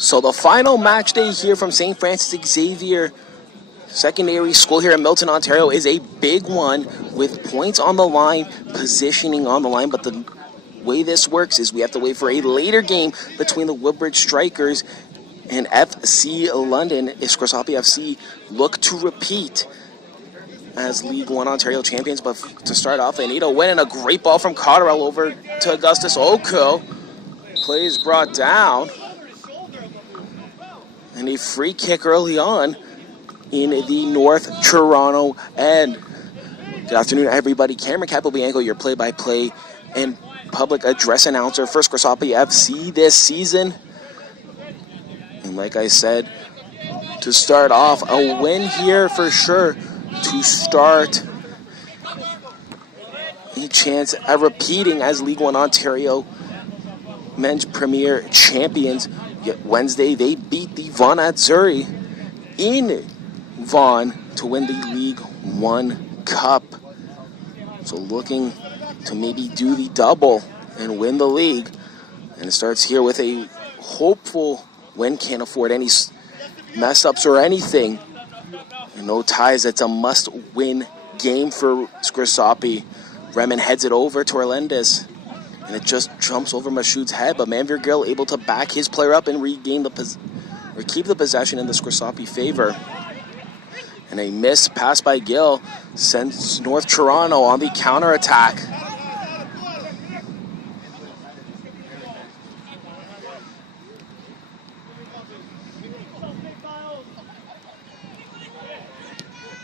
So the final match day here from St. Francis Xavier Secondary School here in Milton, Ontario is a big one with points on the line, positioning on the line. But the way this works is we have to wait for a later game between the Woodbridge Strikers and FC London. If Scrosoppi FC look to repeat as League One Ontario champions. But to start off, they need a win, and a great ball from Cotterell over to Augustus Oko. Play is brought down. And a free kick early on in the North Toronto end. Good afternoon, everybody. Cameron Capobianco, your play-by-play and public address announcer for Scrosoppi FC this season. And like I said, to start off, a win here for sure to start a chance at repeating as League One Ontario Men's Premier Champions. Yet Wednesday, they beat the Vaughan Atzuri in Vaughan to win the League One Cup. So looking to maybe do the double and win the league. And it starts here with a hopeful win. Can't afford any mess-ups or anything. And no ties. It's a must-win game for Scrosoppi. Remen heads it over to Orlandis. And it just jumps over Mashoud's head. But Manveer Gill able to back his player up and regain or keep the possession in the Scrosoppi favor. And a missed pass by Gill sends North Toronto on the counterattack.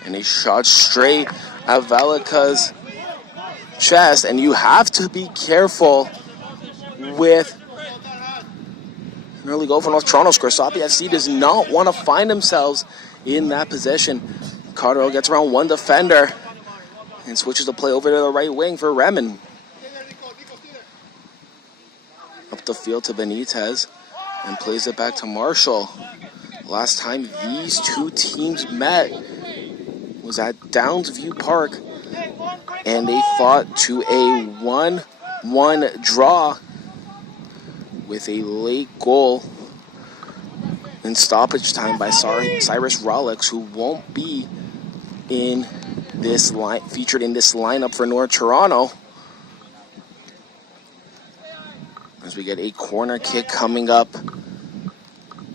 And a shot straight at Velika's chest. And you have to be careful with an early goal for North Toronto. Scrosoppi FC does not want to find themselves in that position. Cotterell gets around one defender and switches the play over to the right wing for Remen. Up the field to Benitez and plays it back to Marshall. Last time these two teams met was at Downsview Park, and they fought to a 1-1 draw with a late goal in stoppage time by Cyrus Rolex, who won't be in this featured in this lineup for North Toronto. As we get a corner kick coming up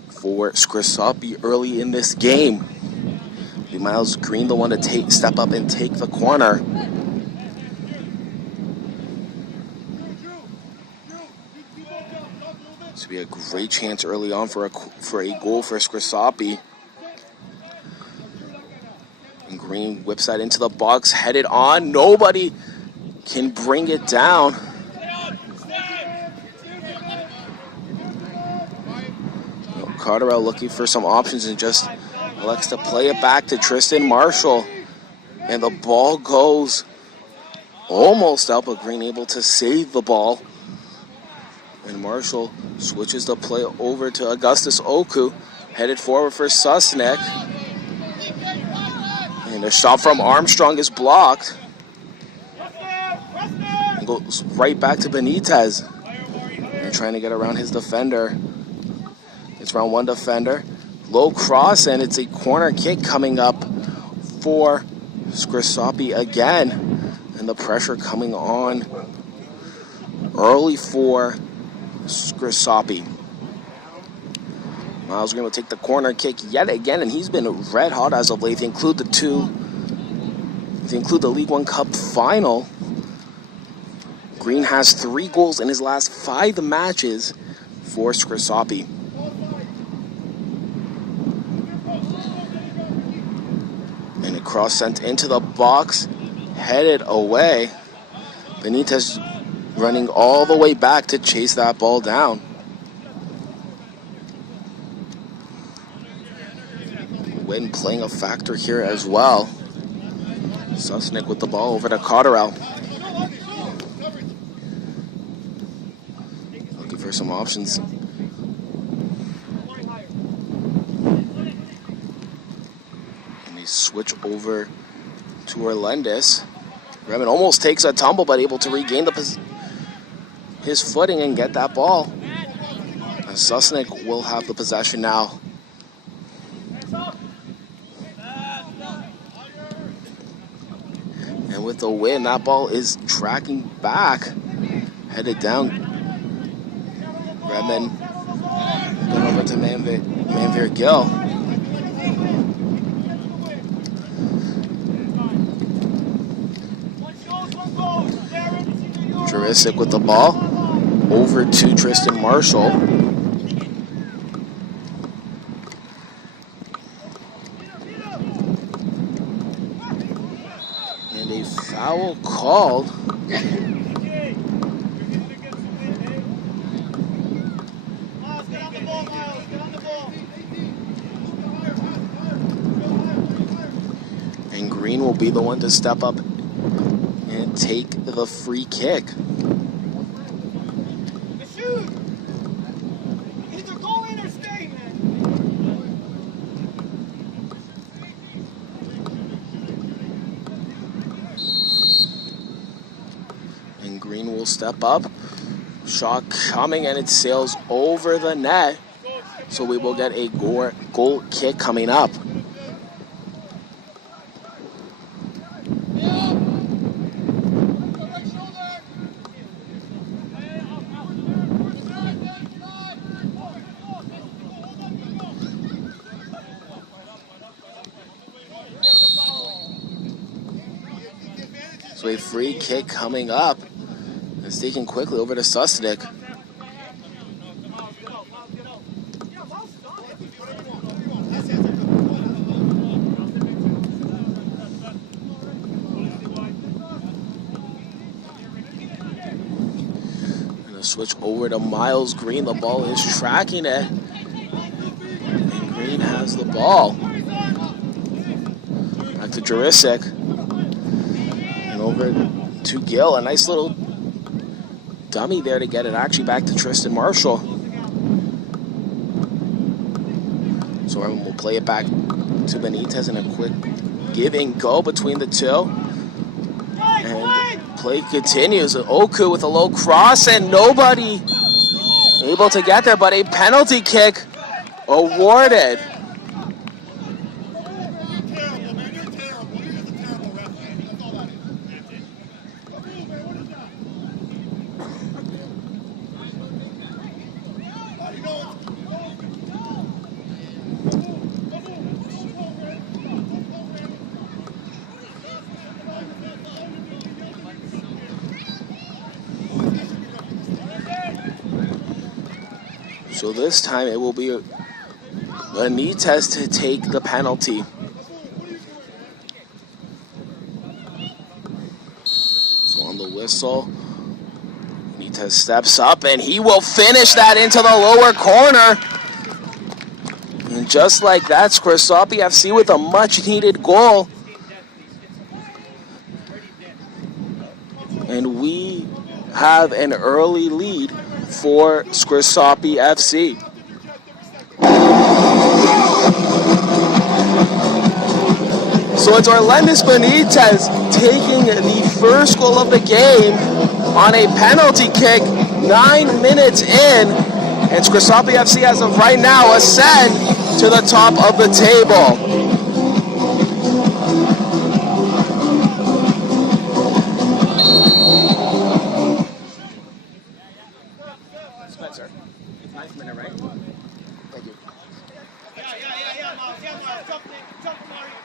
for Scrosoppi early in this game. Miles Green, the one to step up and take the corner. This will be a great chance early on for a goal for Scrosoppi. And Green whips that into the box, headed on. Nobody can bring it down. Cotterell looking for some options and just elects to play it back to Tristan Marshall. And the ball goes almost out, but Green able to save the ball. And Marshall switches the play over to Augustus Oku, headed forward for Susnek. And a shot from Armstrong is blocked. And goes right back to Benitez. And trying to get around his defender. It's around one defender. Low cross, and it's a corner kick coming up for Scrosoppi again. And the pressure coming on early for Scrosoppi. Miles Green will take the corner kick yet again, and he's been red hot as of late. They include the League One Cup final. Green has 3 goals in his last 5 matches for Scrosoppi. And a cross sent into the box, headed away. Benitez running all the way back to chase that ball down. Wind playing a factor here as well. Susnek with the ball over to Cotterell. Looking for some options. And they switch over to Orlandis. Remen almost takes a tumble, but able to regain his footing and get that ball. And Susnik will have the possession now. And with the win, that ball is tracking back. Headed down. Redmond going over to Manveer Gill. Jurisic with the ball. Over to Tristan Marshall. And a foul called. And Green will be the one to step up and take the free kick. Either go in or stay, man. And Green will step up. Shot coming and it sails over the net. So we will get a goal kick coming up. So a free kick coming up. It's taken quickly over to Susnik. And a switch over to Miles Green. The ball is tracking it. And Green has the ball. Back to Jurisic. Over to Gill, a nice little dummy there to get it actually back to Tristan Marshall. So we'll play it back to Benitez in a quick give and go between the two. And play continues. Oku with a low cross and nobody able to get there, but a penalty kick awarded. So this time it will be Benitez to take the penalty. So on the whistle, Benitez steps up and he will finish that into the lower corner. And just like that, Scrosoppi FC with a much needed goal. And we have an early lead for Scrosoppi FC. So it's Orlendis Benitez taking the first goal of the game on a penalty kick 9 minutes in. And Scrosoppi FC as of right now ascend to the top of the table. Spencer, it's 9th minute, right? Thank you. Yeah, Miles. Jump, Mario.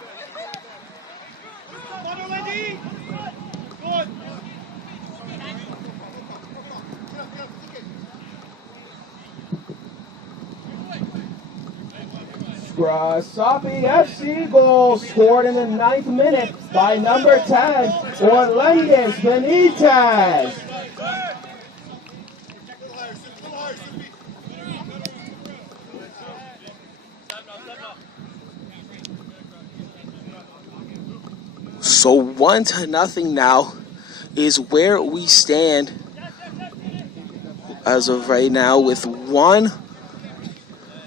Come on, Lenny. Good. Scrosoppi FC goal scored in the 9th minute by number 10, Orlendis Benitez. So 1-0 now is where we stand as of right now, with one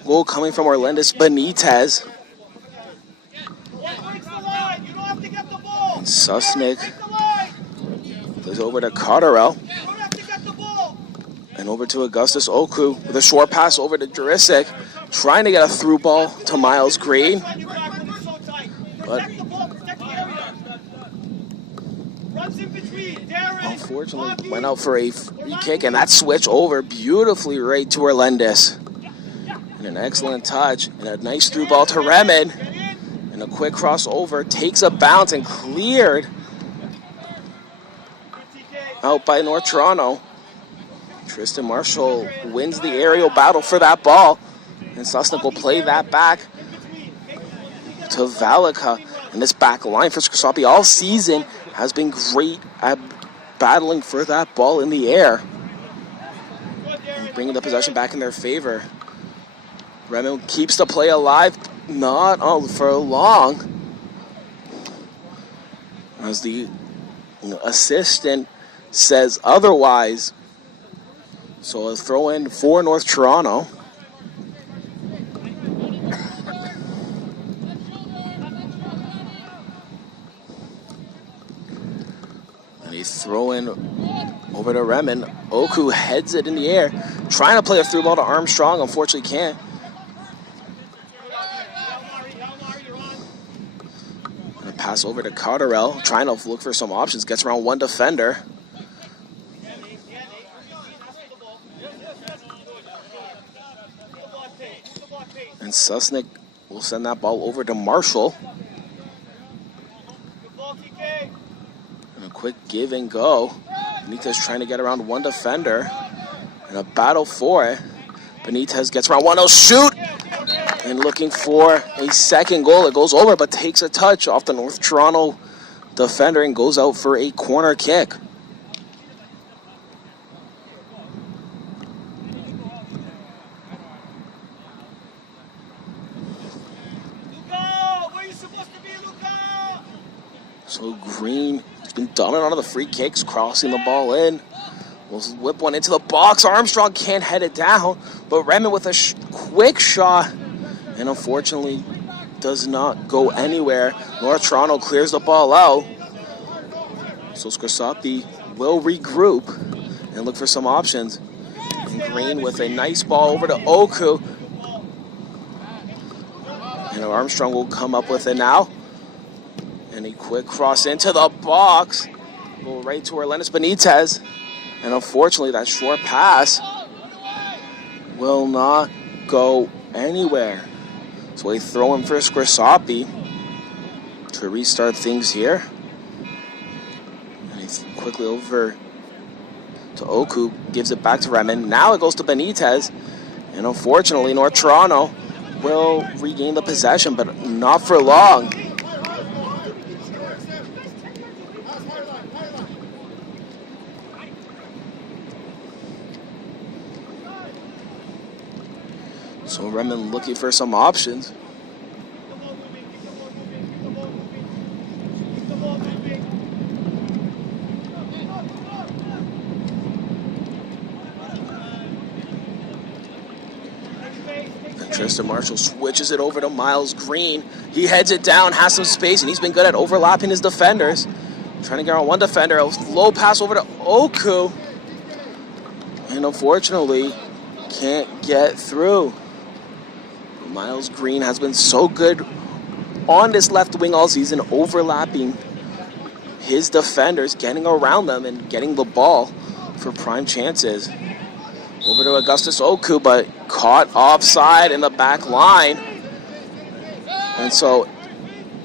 goal coming from Orlendis Benitez. And Susnik goes over to Cotterell. And over to Augustus Oku with a short pass over to Jurisic, trying to get a through ball to Miles Green. But unfortunately went out for a free kick, and that switch over beautifully right to Orlendis. And an excellent touch, and a nice through ball to Remen. And a quick crossover, takes a bounce and cleared out by North Toronto. Tristan Marshall wins the aerial battle for that ball, and Susnick will play that back to Valika. And this back line for Scrosoppi all season has been great at battling for that ball in the air and bringing the possession back in their favor. Remen keeps the play alive, not for long, as the assistant says otherwise. So a throw in for North Toronto. And a throw in over to Remen. Oku heads it in the air, trying to play a through ball to Armstrong, unfortunately can't. And a pass over to Cotterell, trying to look for some options, gets around one defender. And Susnick will send that ball over to Marshall. And a quick give and go. Benitez trying to get around one defender. And a battle for it. Benitez gets around one. Oh, shoot! And looking for a second goal. It goes over, but takes a touch off the North Toronto defender and goes out for a corner kick. So Green has been dominant on the free kicks, crossing the ball in. Will whip one into the box. Armstrong can't head it down, but Remen with a quick shot, and unfortunately does not go anywhere. North Toronto clears the ball out. So Scrosoppi will regroup and look for some options. And Green with a nice ball over to Oku. And Armstrong will come up with it now. And a quick cross into the box. Go right to Orlendis Benitez. And unfortunately, that short pass will not go anywhere. So a throw in for Scrosoppi to restart things here. And he's quickly over to Oku. Gives it back to Remen. Now it goes to Benitez. And unfortunately, North Toronto will regain the possession, but not for long. So Remen looking for some options. And Tristan Marshall switches it over to Miles Green. He heads it down, has some space, and he's been good at overlapping his defenders. Trying to get on one defender. A low pass over to Oku. And unfortunately, can't get through. Miles Green has been so good on this left wing all season, overlapping his defenders, getting around them and getting the ball for prime chances. Over to Augustus Oku, but caught offside in the back line. And so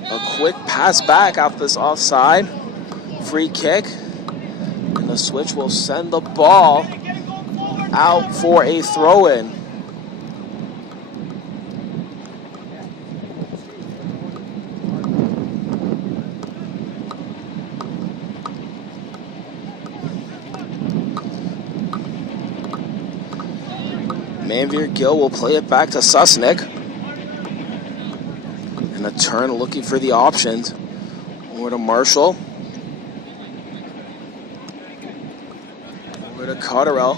a quick pass back off this offside. Free kick. And the switch will send the ball out for a throw-in. Manveer Gill will play it back to Susnick. And a turn looking for the options. Over to Marshall. Over to Cotterell.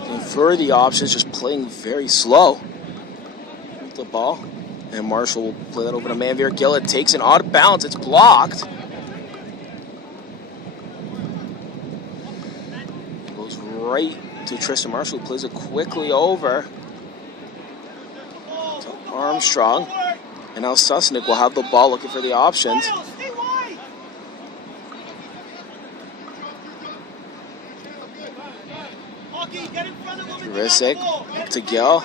Looking for the options, just playing very slow with the ball. And Marshall will play that over to Manveer Gill. It takes an odd bounce. It's blocked. It goes right to Tristan Marshall, who plays it quickly over to Armstrong. And now Susnick will have the ball, looking for the options. Jurisic to Gill.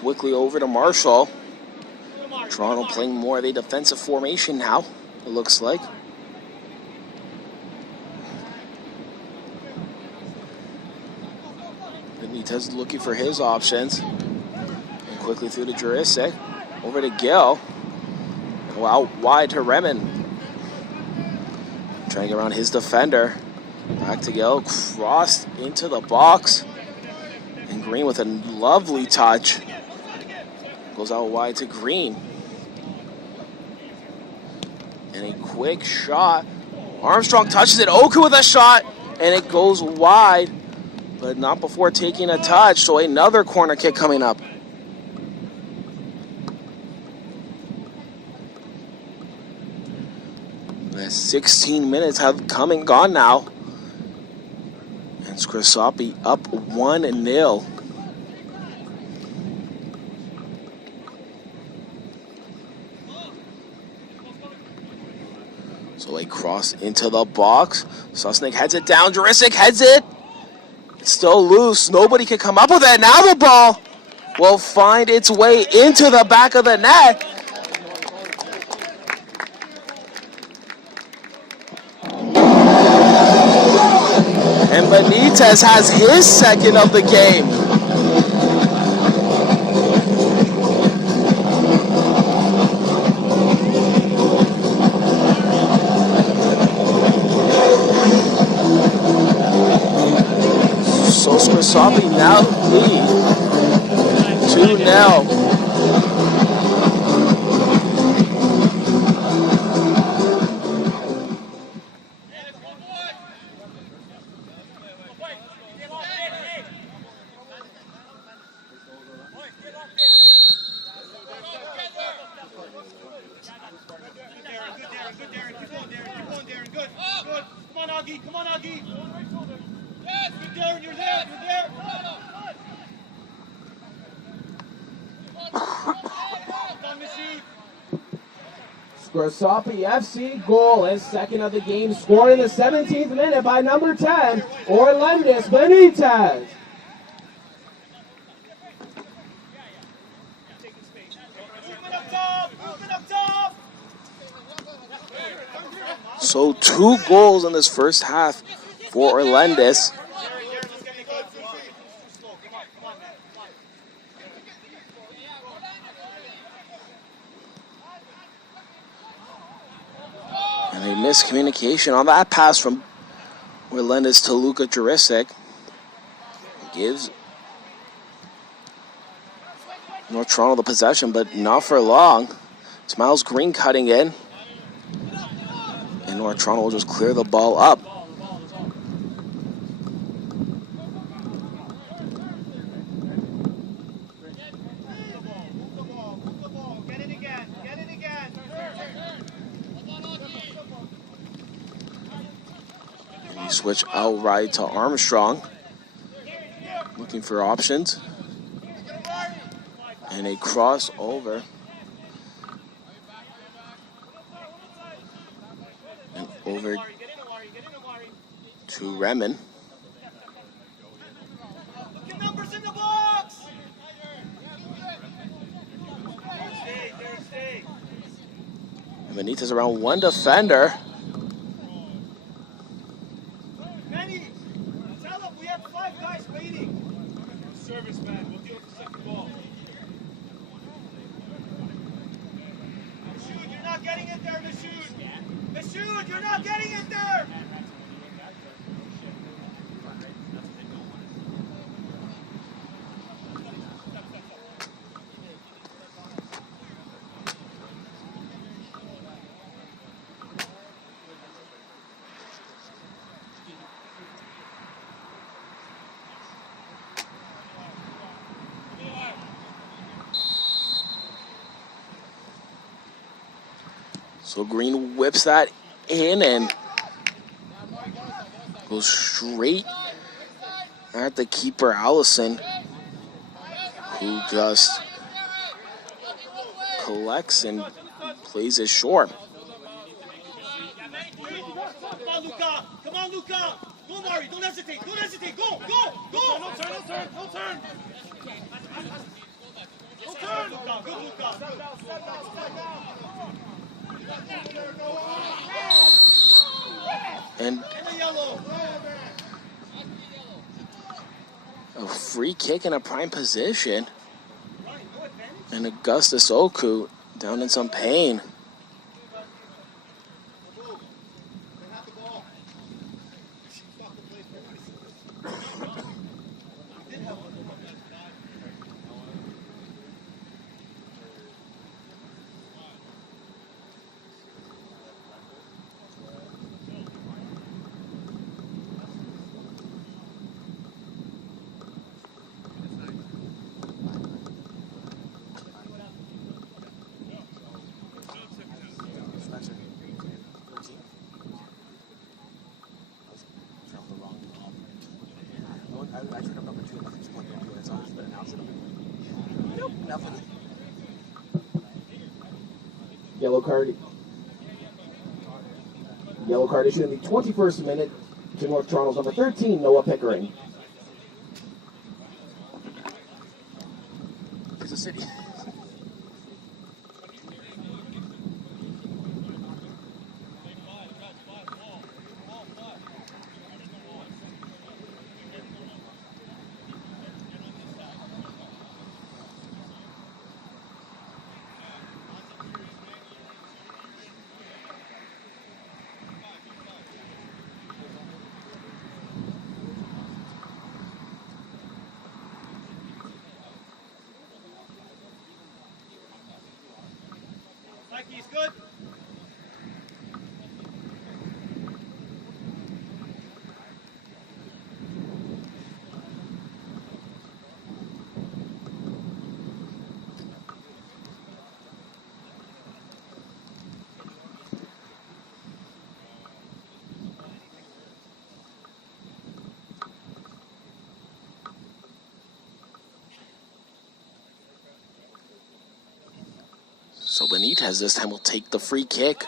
Quickly over to Marshall. Toronto playing more of a defensive formation now, it looks like. Benitez looking for his options. And quickly through to Jurisic. Over to Gill. Go out wide to Remen. Trying to get around his defender. Back to Gill. Crossed into the box. And Green with a lovely touch. Goes out wide to Green. And a quick shot. Armstrong touches it. Oku with a shot. And it goes wide. But not before taking a touch. So another corner kick coming up. The 16 minutes have come and gone now. And Scrosoppi up 1-0. So a cross into the box. Susnick heads it down. Jurisic heads it. It's still loose. Nobody can come up with it. Now the ball will find its way into the back of the net. And Benitez has his second of the game. So Scrosoppi now lead 2-0. Come on, Augie. Yes, good, Darren, you're there. Scrosoppi FC goal is second of the game, scored in the 17th minute by number 10, Orlendis Benitez. So 2 goals in this first half for Orlendis. And a miscommunication on that pass from Orlendis to Luka Jurisic. Gives North Toronto the possession, but not for long. It's Miles Green cutting in. And North Toronto will just clear the ball up. We switch outright to Armstrong. Looking for options. And a crossover. And over to Remen. Numbers in the box. And Benitez around one defender. Manny, tell him we have 5 guys waiting. Service man, we'll deal with the second ball. Mashoud, you're not getting it there, Mashoud. Mashoud, you're not getting it there. So Green whips that in and goes straight at the keeper, Allison, who just collects and plays it short. Come on, Luca! Come on, Luca! Go, Mari! Don't hesitate! Don't hesitate! Go! Go! Go! No turn! No turn! No turn! No turn! Luca! Good, Luca! And a free kick in a prime position. And Augustus Oku down in some pain. Yellow card. Yellow card issued in the 21st minute to North Toronto's number 13, Noah Pickering. It's a city. Mikey's good. So Benitez this time will take the free kick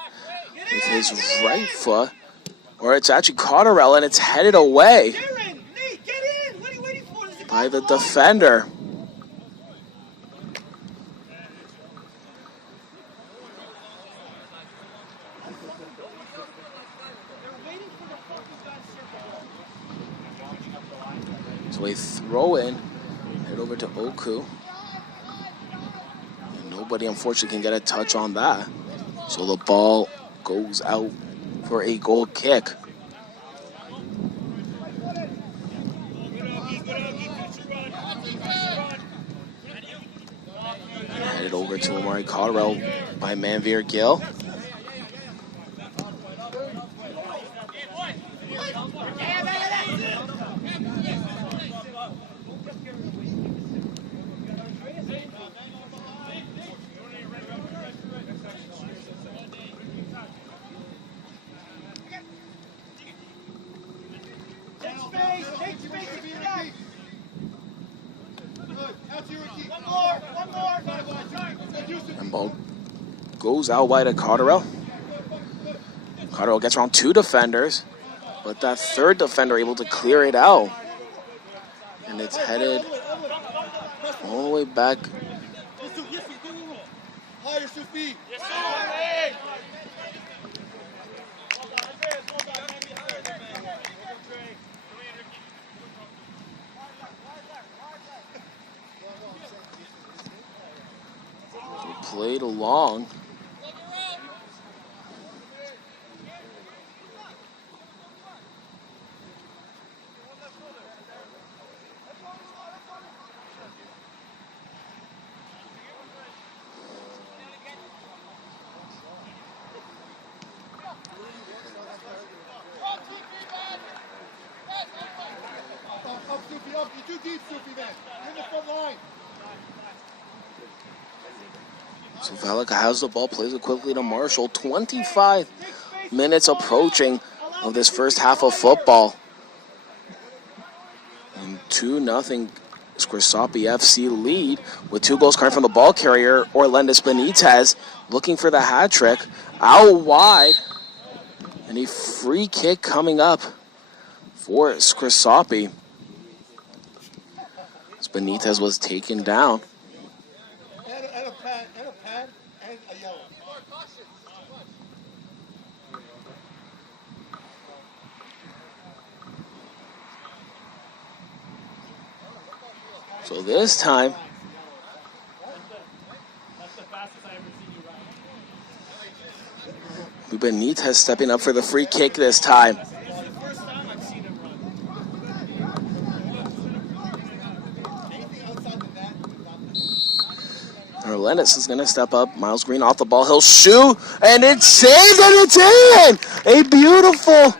with his right foot. Or it's actually Cotterell, and it's headed away by the defender. So a throw in, head over to Oku. Nobody, unfortunately, can get a touch on that. So the ball goes out for a goal kick. Headed over to Omari Cotterell by Manveer Gill. And ball goes out wide to Cotterell. Cotterell gets around two defenders, but that third defender able to clear it out. And it's headed all the way back. Played along. So Velica has the ball, plays it quickly to Marshall. 25 minutes approaching of this first half of football. And 2-0 Scrosoppi FC lead with 2 goals coming from the ball carrier, Orlendis Benitez, looking for the hat trick. Out wide. And a free kick coming up for Scrosoppi. As Benitez was taken down. And a pad and a yellow. So this time, Benitez stepping up for the free kick this time. Orlendis is going to step up. Miles Green off the ball. He'll shoot, and it's saved, and it's in! A beautiful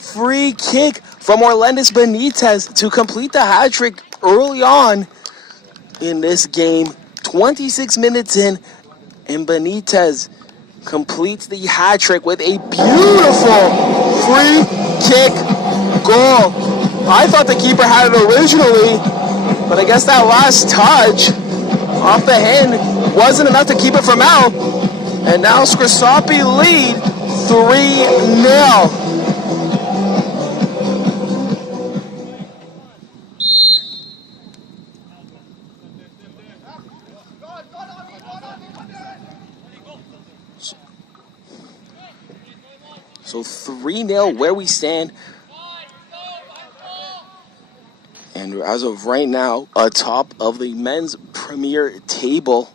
free kick from Orlendis Benitez to complete the hat trick early on in this game. 26 minutes in, and Benitez completes the hat trick with a beautiful free kick goal. I thought the keeper had it originally, but I guess that last touch off the hand wasn't enough to keep it from out. And now Scrosoppi lead 3-0. So 3-0 where we stand. And as of right now, atop of the men's premier table.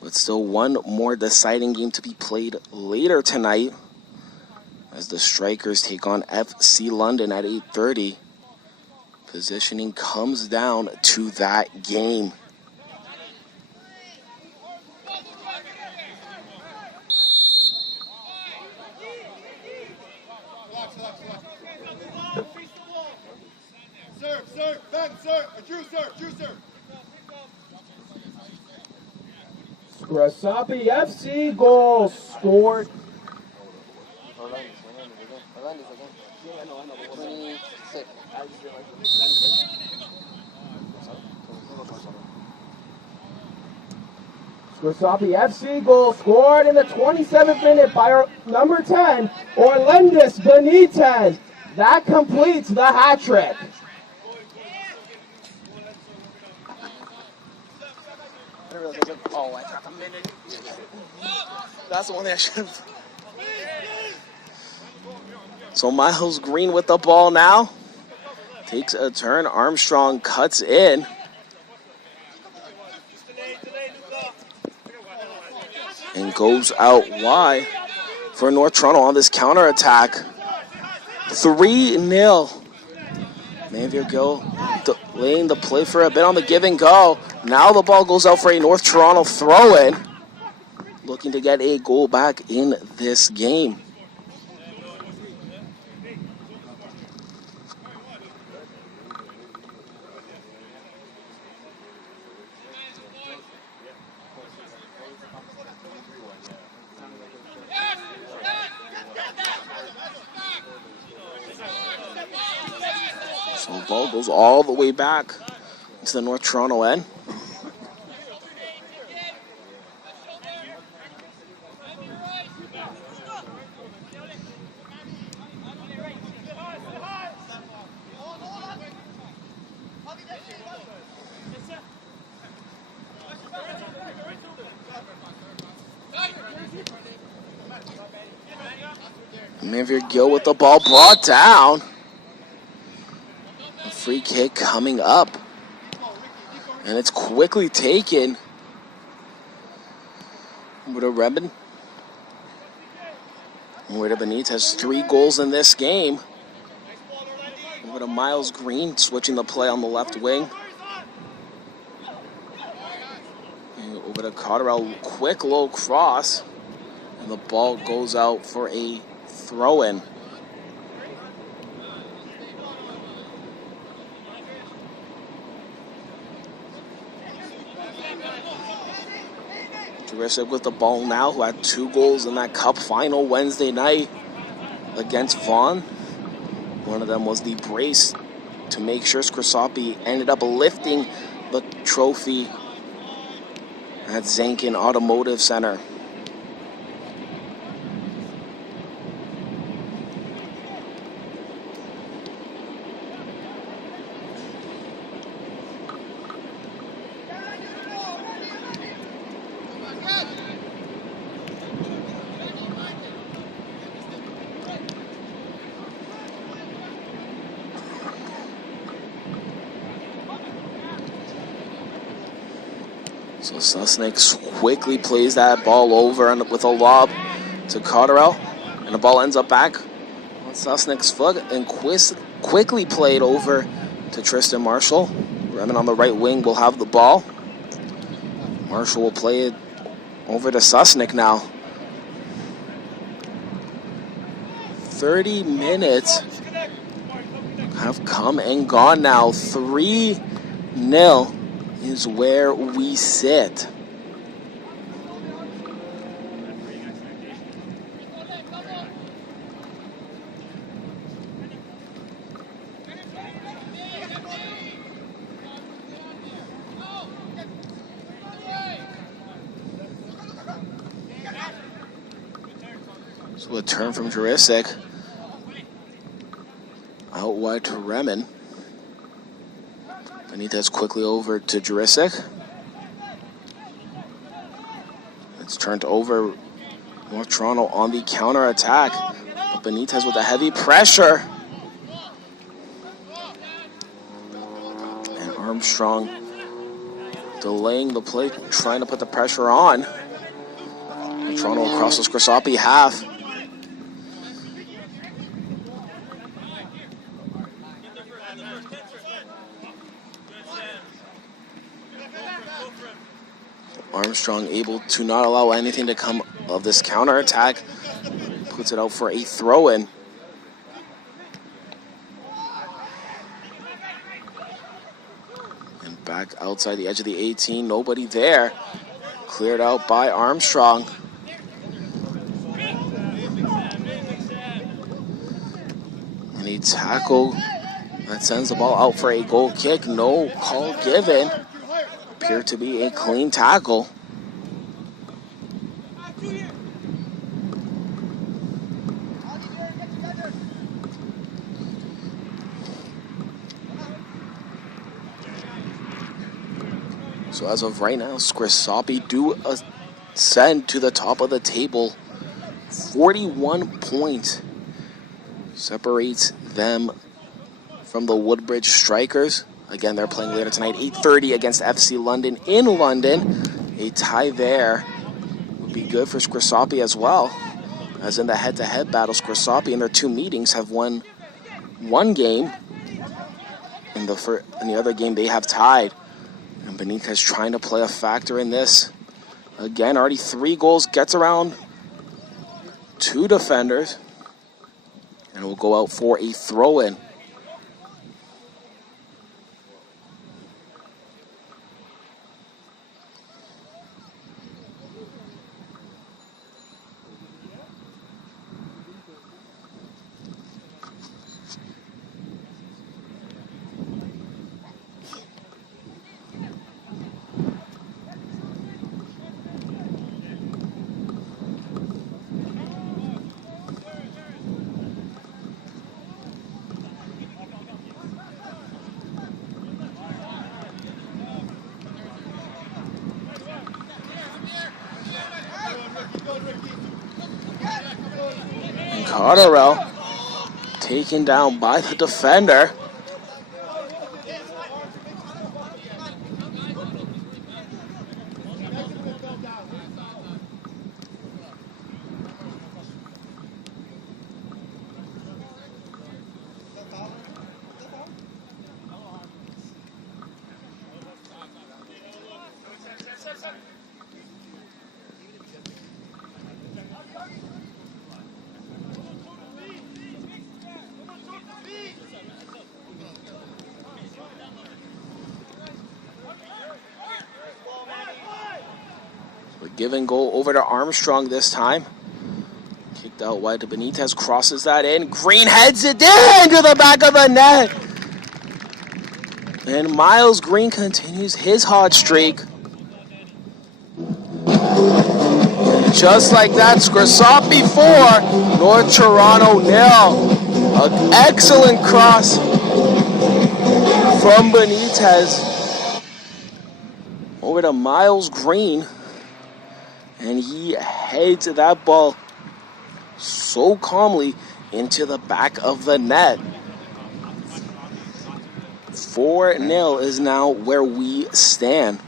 But still one more deciding game to be played later tonight. As the Strikers take on FC London at 8:30. Positioning comes down to that game. Serve, Ben, serve, Drew serve. Scrosoppi FC goal scored. Scrosoppi FC goal scored in the 27th minute by number 10, Orlendis Benitez. That completes the hat trick. Oh, I dropped a minute. That's the one that I should have. So Miles Green with the ball now. Takes a turn. Armstrong cuts in. And goes out wide for North Toronto on this counterattack. 3-0. Manville Gill laying the play for a bit on the give and go. Now the ball goes out for a North Toronto throw-in. Looking to get a goal back in this game. So the ball goes all the way back to the North Toronto end. Manville Gill with the ball brought down. A free kick coming up. And it's quickly taken. Over to Rebin. Over to Benitez has 3 goals in this game. Over to Miles Green, switching the play on the left wing. And over to Cotterell, quick low cross. And the ball goes out for a throw-in. Jurisic with the ball now, who had 2 goals in that cup final Wednesday night against Vaughan. One of them was the brace to make sure Scrosoppi ended up lifting the trophy at Zankin Automotive Center. So Susnick quickly plays that ball over and with a lob to Cotterell. And the ball ends up back on Susnick's foot and quickly played over to Tristan Marshall. Remen on the right wing will have the ball. Marshall will play it over to Susnick now. 30 minutes have come and gone now. 3-0 is where we sit. So a turn from Jurisic. Out wide to Remen. Benitez quickly over to Jurisic. It's turned over. North Toronto on the counter attack. But Benitez with a heavy pressure. And Armstrong delaying the play, trying to put the pressure on. And Toronto across the Scrosoppi half. Armstrong able to not allow anything to come of this counterattack. Puts it out for a throw-in. And back outside the edge of the 18. Nobody there. Cleared out by Armstrong. And a tackle that sends the ball out for a goal kick. No call given. Appeared to be a clean tackle. So as of right now, Scrosoppi do ascend to the top of the table. 41 points separates them from the Woodbridge Strikers. Again, they're playing later tonight, 8:30 against FC London in London. A tie there would be good for Scrosoppi as well. As in the head-to-head battle, Scrosoppi in their two meetings have won one game. In the other game, they have tied. And Benitez trying to play a factor in this. Again, already 3 goals, gets around 2 defenders. And will go out for a throw-in. Cotterell taken down by the defender. Give and go over to Armstrong this time. Kicked out wide to Benitez, crosses that in. Green heads it into the back of the net. And Miles Green continues his hot streak. And just like that, Scrosoppi 4, North Toronto 0. An excellent cross from Benitez over to Miles Green. And he heads that ball so calmly into the back of the net. 4-0 is now where we stand.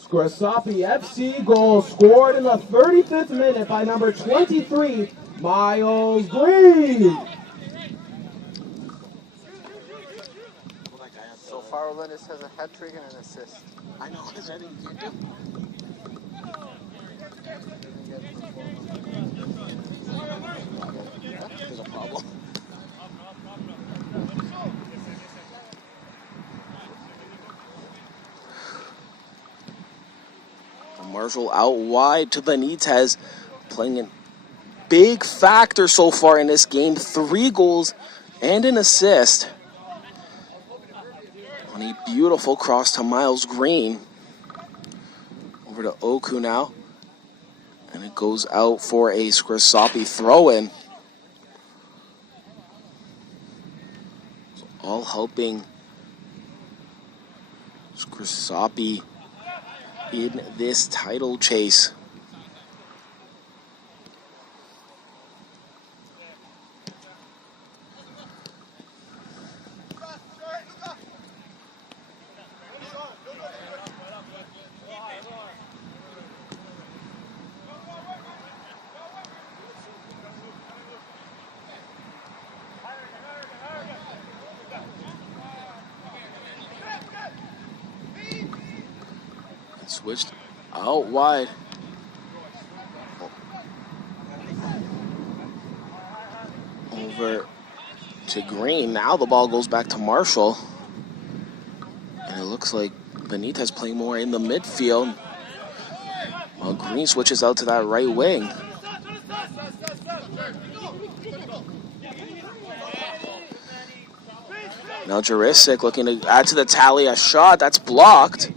Scrosoppi FC goal scored in the 35th minute by number 23, Miles Green. So far, Linus has a hat trick and an assist. I know, is that There's a problem. Marshall out wide to Benitez, playing a big factor so far in this game. 3 goals and an assist. On a beautiful cross to Miles Green. Over to Oku now. And it goes out for a Scrosoppi throw-in. So all helping Scrosoppi in this title chase. Switched out wide. Over to Green. Now the ball goes back to Marshall. And it looks like Benitez playing more in the midfield. While Green switches out to that right wing. Now Jurisic looking to add to the tally. A shot that's blocked.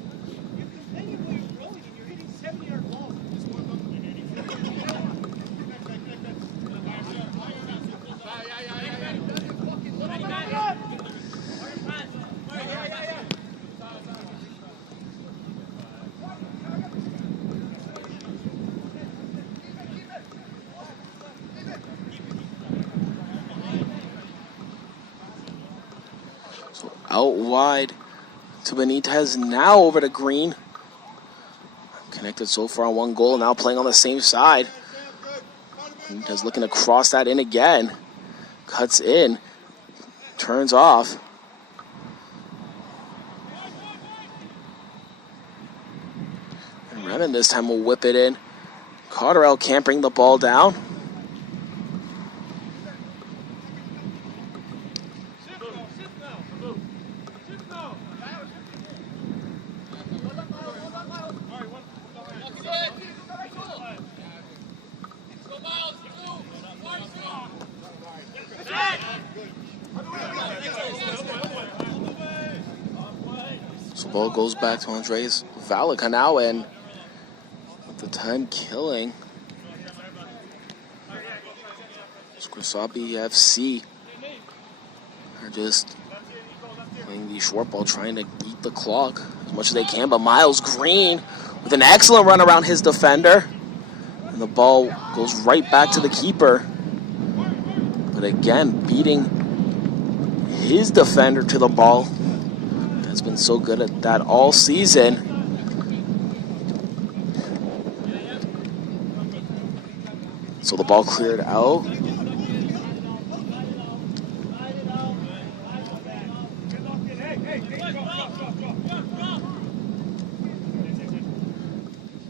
Out wide to Benitez, now over to Green. Connected so far on 1 goal, now playing on the same side. Benitez looking to cross that in again. Cuts in, turns off. And Renan this time will whip it in. Cotterell can't bring the ball down. So ball goes back to Andres Valika now, and at the time killing Scrosoppi FC are just playing the short ball, trying to eat the clock as much as they can. But Miles Green with an excellent run around his defender, and the ball goes right back to the keeper. But again, beating his defender to the ball. Has been so good at that all season. So the ball cleared out.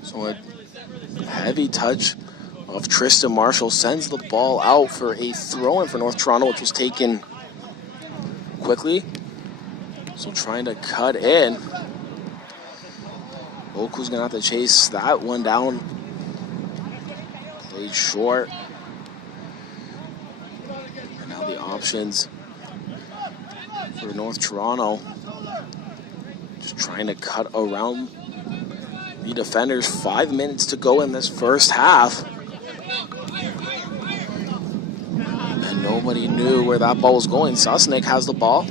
So a heavy touch of Tristan Marshall sends the ball out for a throw-in for North Toronto, which was taken quickly. So trying to cut in. Oku's going to have to chase that one down. Played short. And now the options for North Toronto. Just trying to cut around the defenders. 5 minutes to go in this first half. And nobody knew where that ball was going. Susnik has the ball.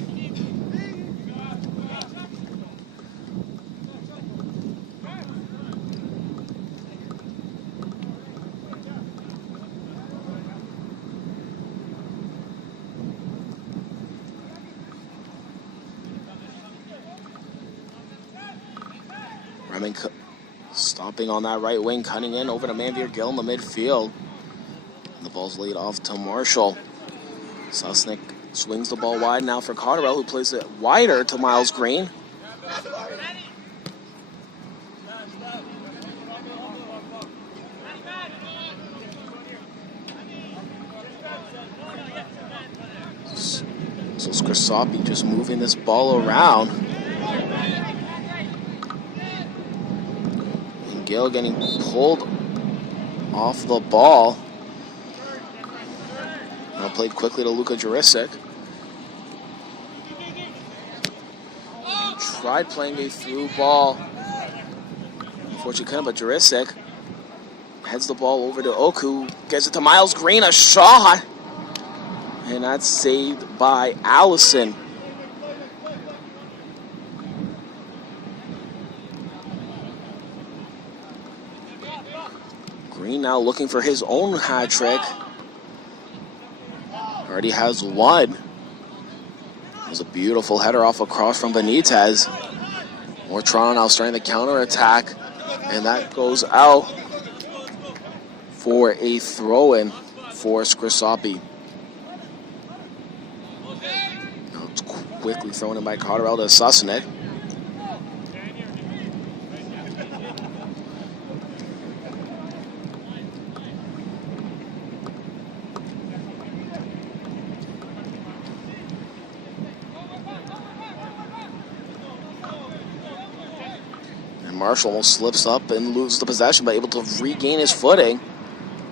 Remen stopping on that right wing, cutting in over to Manveer Gill in the midfield. And the ball's laid off to Marshall. Susnik swings the ball wide now for Cotterell, who plays it wider to Miles Green. So Scrosoppi just moving this ball around. And Gill getting pulled off the ball. Now played quickly to Luka Jurisic. Tried playing a through ball. Unfortunately couldn't, but Jurisic heads the ball over to Oku. Gets it to Miles Green, a shot. And that's saved by Allison. Green now looking for his own hat trick. Already has one. It was a beautiful header off a cross from Benitez. More Toronto now starting the counter attack, and that goes out for a throw-in for Scrosoppi. Now it's quickly thrown in by Cotterell to Susnik. Marshall almost slips up and loses the possession, but able to regain his footing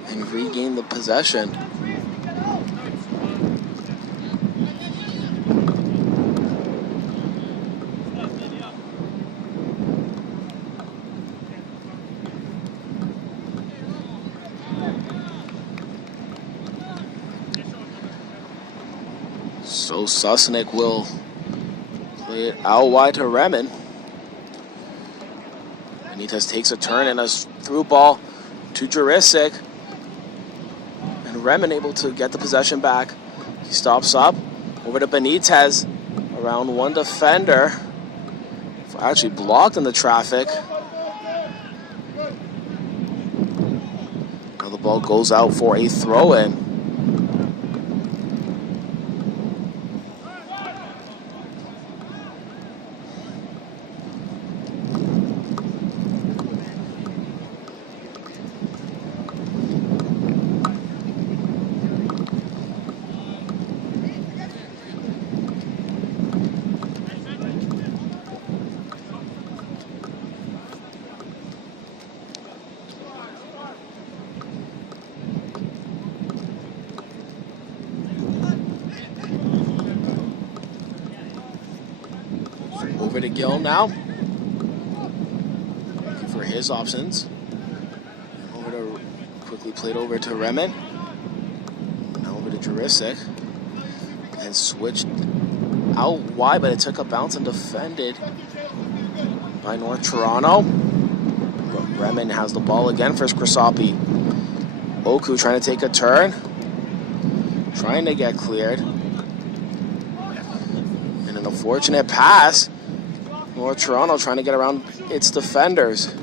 and regain the possession. So Susnik will play it out wide to Remen. Benitez takes a turn and a through ball to Jurisic. And Remen able to get the possession back. He stops up over to Benitez. Around one defender. Actually blocked in the traffic. Now the ball goes out for a throw-in. Over to Gill now. Looking for his options. Quickly played over to Remen. Now over to Jurisic. And switched out wide, but it took a bounce and defended by North Toronto. But Remen has the ball again for Scrosoppi. Oku trying to take a turn. Trying to get cleared. And an unfortunate pass. North Toronto trying to get around its defenders.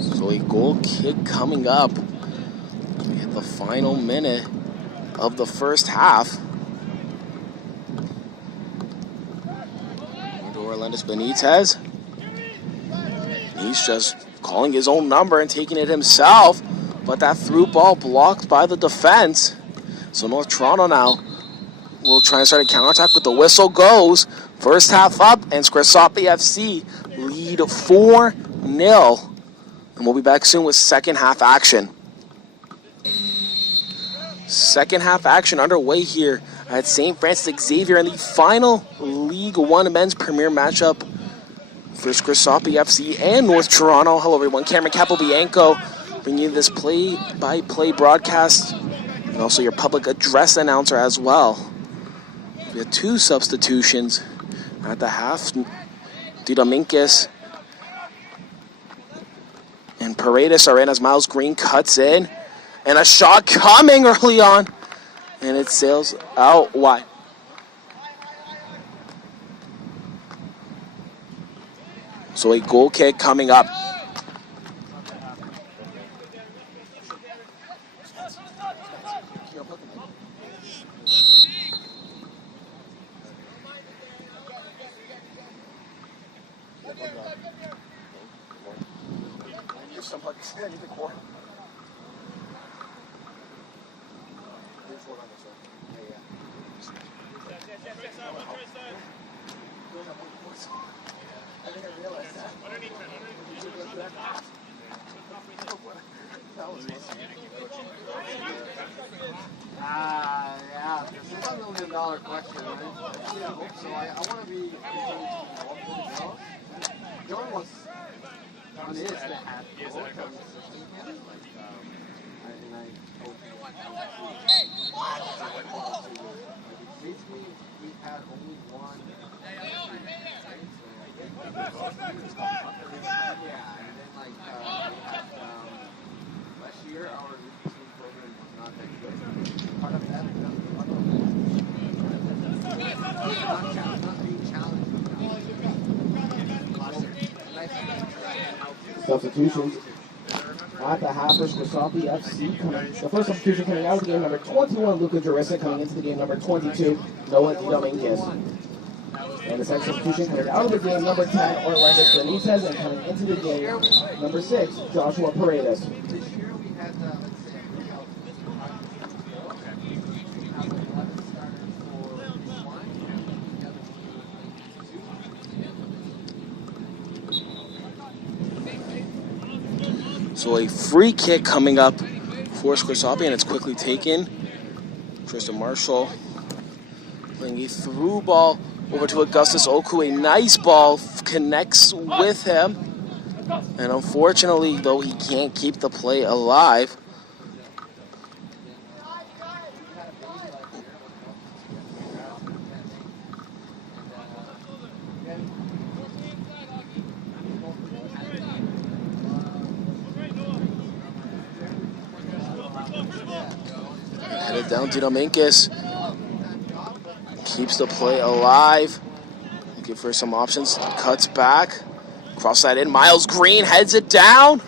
So a goal kick coming up. We hit the final minute of the first half. Lourdes Benitez. He's just calling his own number and taking it himself. But that through ball blocked by the defense. So North Toronto now will try and start a counterattack, but the whistle goes. First half up, and Scrosoppi FC lead 4-0. And we'll be back soon with second half action. Second half action underway here at St. Francis Xavier in the final League One men's premier matchup for Scrosoppi FC and North Toronto. Hello everyone, Cameron Capobianco bringing you this play-by-play broadcast and also your public address announcer as well. We had two substitutions at the half. Didominkis and Paredes are in as Miles Green cuts in. And a shot coming early on. And it sails out wide. So a goal kick coming up. Yeah, this is a $1 million question, right? So I want to be involved in the show. Dylan was on his to have basically we had only one. Yeah, and then like last year our league program was not that good. Part of that not being challenged. Substitutions at the half for Scrosoppi FC. The first substitution coming out of the game, number 21, Luka Jarissa, coming into the game, number 22, Noah Didominkis. And the second substitution coming out of the game, number 10, Orlando Benitez, and coming into the game, number 6, Joshua Paredes. This year we had So a free kick coming up for Scrosoppi, and it's quickly taken. Tristan Marshall playing a through ball over to Augustus Oku. A nice ball connects with him. And unfortunately, though, he can't keep the play alive. Headed down to Didominkis. Keeps the play alive. Looking for some options. Cuts back. Cross that in. Miles Green heads it down.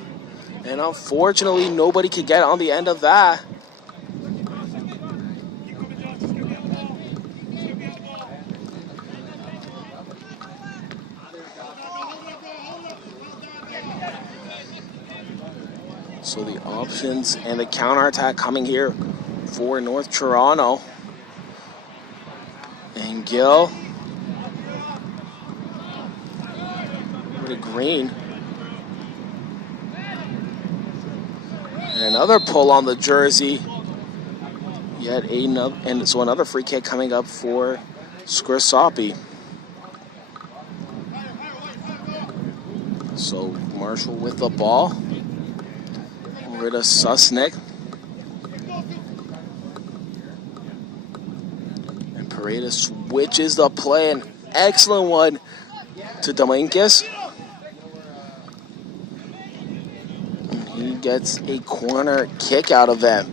And unfortunately, nobody could get on the end of that. So the options and the counterattack coming here for North Toronto. And Gill. With a Green. And another pull on the jersey. Yet another, and so another free kick coming up for Scrosoppi. So Marshall with the ball. Over to Susnick. And Paredes switches the play. An excellent one to Didominkis. And he gets a corner kick out of that.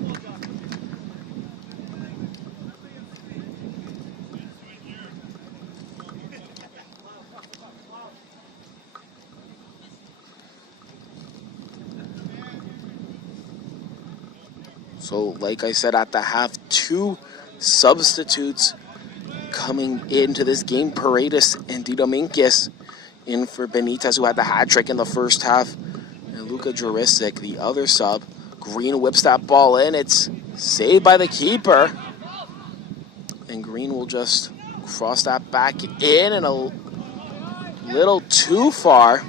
So, like I said, at the half, two substitutes coming into this game. Paredes and Didominkis in for Benitez, who had the hat trick in the first half. And Luka Jurisic, the other sub. Green whips that ball in. It's saved by the keeper. And Green will just cross that back in and a little too far.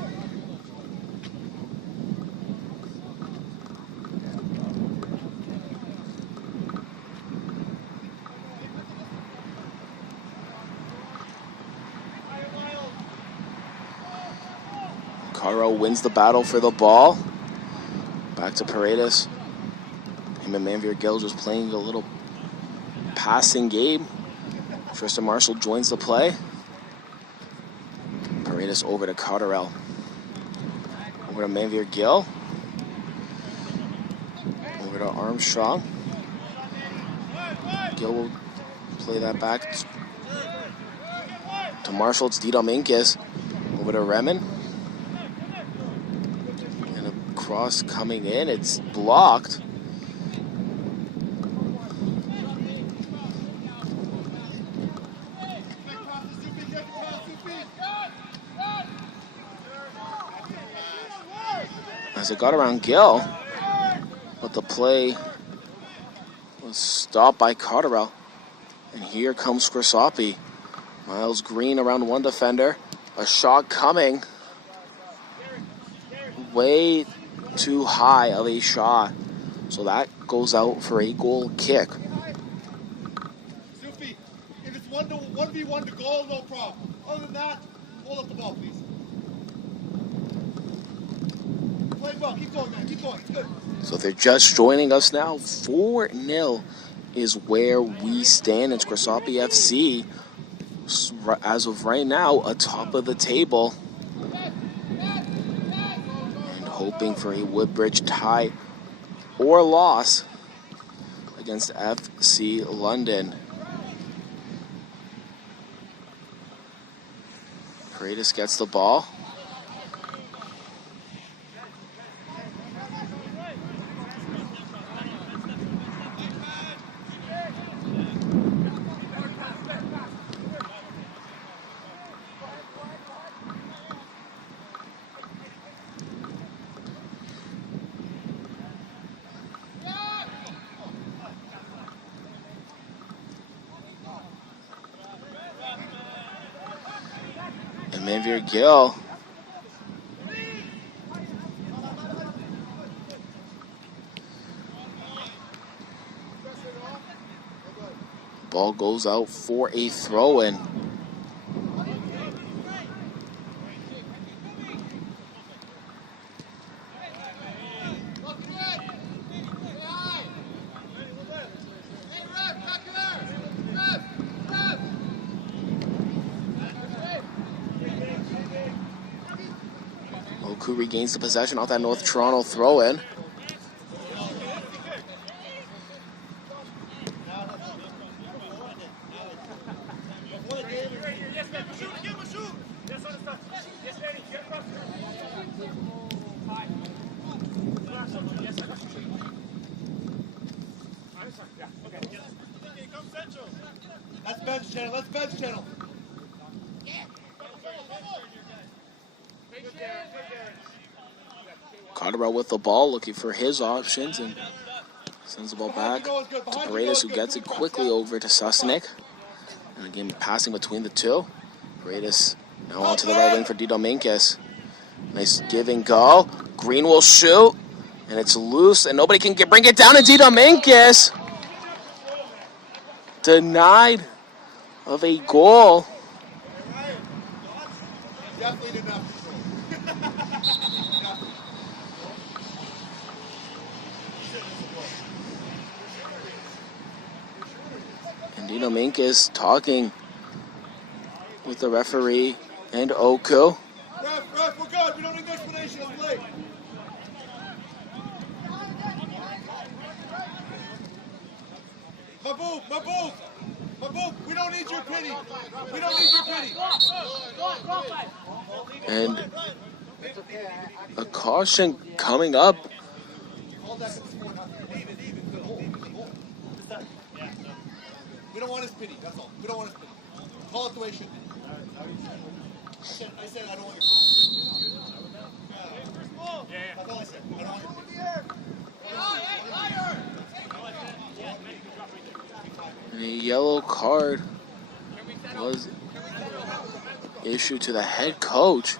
Caro wins the battle for the ball. Back to Paredes. Him and Manveer Gill just playing a little passing game. Tristan Marshall joins the play. Paredes over to Cotterell. Over to Manveer Gill. Over to Armstrong. Gill will play that back to Marshall. It's Dito Minkis. Over to Remen. And a cross coming in. It's blocked. As it got around Gill, but the play was stopped by Cotterell. And here comes Scrosoppi. Miles Green around one defender. A shot coming. Way too high of a shot. So that goes out for a goal kick. Sufi, if it's 1v1 to goal, no problem. Other than that, hold up the ball, please. Play well. Keep going, man. Keep going. Good. So they're just joining us now. 4-0 is where we stand in Scrosoppi FC. As of right now, atop of the table. And hoping for a Woodbridge tie or loss against FC London. Paredes gets the ball. Manveer Gill. Ball goes out for a throw-in. Oku regains the possession off that North Toronto throw-in. That's bench channel. That's bench channel. Cotterell with the ball, looking for his options, and sends the ball back to Paredes, who gets it quickly over to Susnick. And again, passing between the two. Paredes now onto the right wing for Dito Minkis. Nice give and go. Green will shoot, and it's loose, and nobody can bring it down to Dito Minkis. Denied of a goal. Definitely did not control. And Dito Minkis talking with the referee and Oku. Ref, we're good. We don't need the explanation. It's late. Maboop, we don't need your pity. We don't need your pity. And a caution coming up. We don't want his pity, that's all. We don't want his pity. Call it the way it should be. I said I don't want your That's all I said. I don't want your And a yellow card was issued to the head coach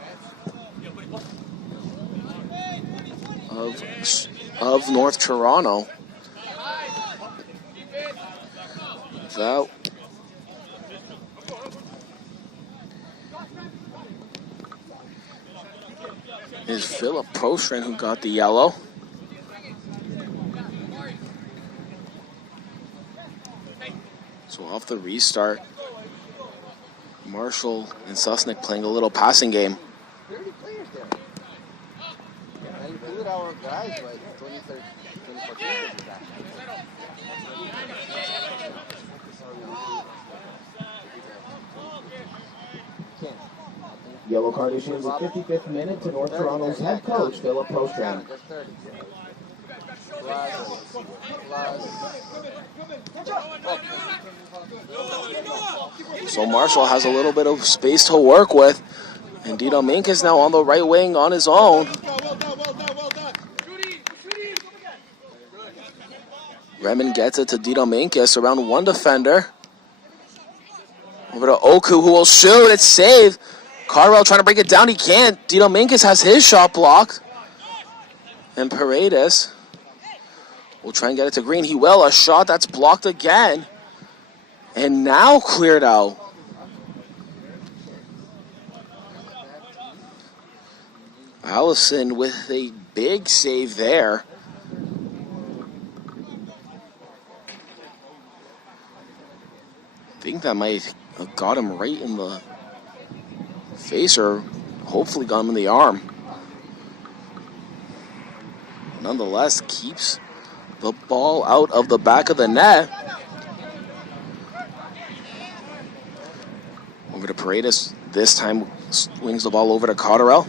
of North Toronto. That is Philip Prostrin who got the yellow. So off the restart, Marshall and Susnick playing a little passing game. 30 players there. And include our guys like 2014. Yellow card issued in the 55th minute to North Toronto's head coach, Philip Prostrin. So Marshall has a little bit of space to work with. And Dino Mink is now on the right wing on his own. Redmond gets it to Dino Minkus around one defender. Over to Oku, who will shoot. It's saved. Carwell trying to break it down. He can't. Dino Minkus has his shot blocked. And Paredes will try and get it to Green. He will. A shot that's blocked again. And now cleared out. Allison with a big save there. I think that might have got him right in the face, or hopefully got him in the arm. Nonetheless, keeps the ball out of the back of the net. Over to Paredes. This time swings the ball over to Cotterell.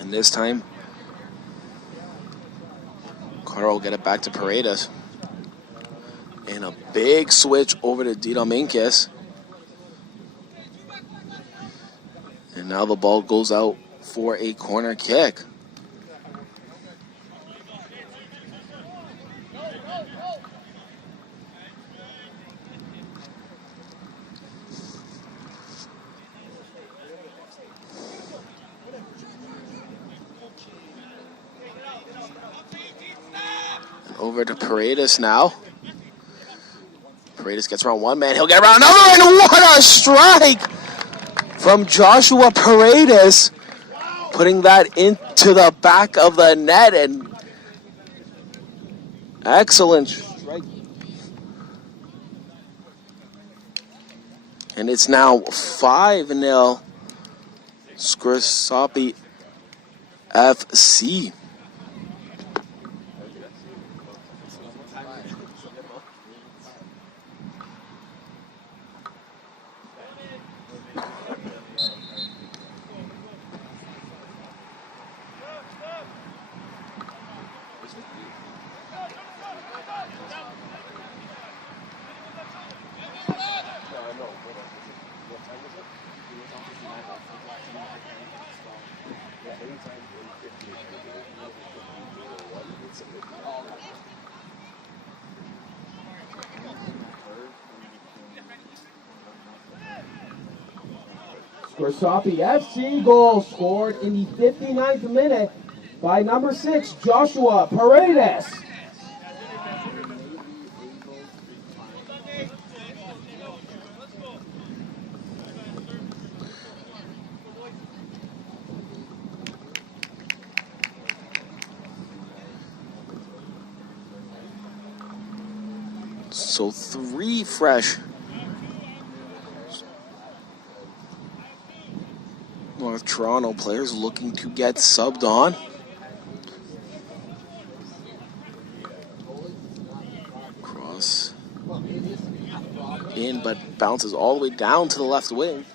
And this time, Carl will get it back to Paredes. And a big switch over to Dino Minkus. And now the ball goes out for a corner kick. Over to Paredes now. Paredes gets around one man. He'll get around another, and what a strike from Joshua Paredes. Putting that into the back of the net, and excellent strike. And it's now 5-0 Scrosoppi FC. Scrosoppi FC goal scored in the 59th minute by number 6, Joshua Paredes. So 3 fresh North Toronto players looking to get subbed on. Cross in, but bounces all the way down to the left wing.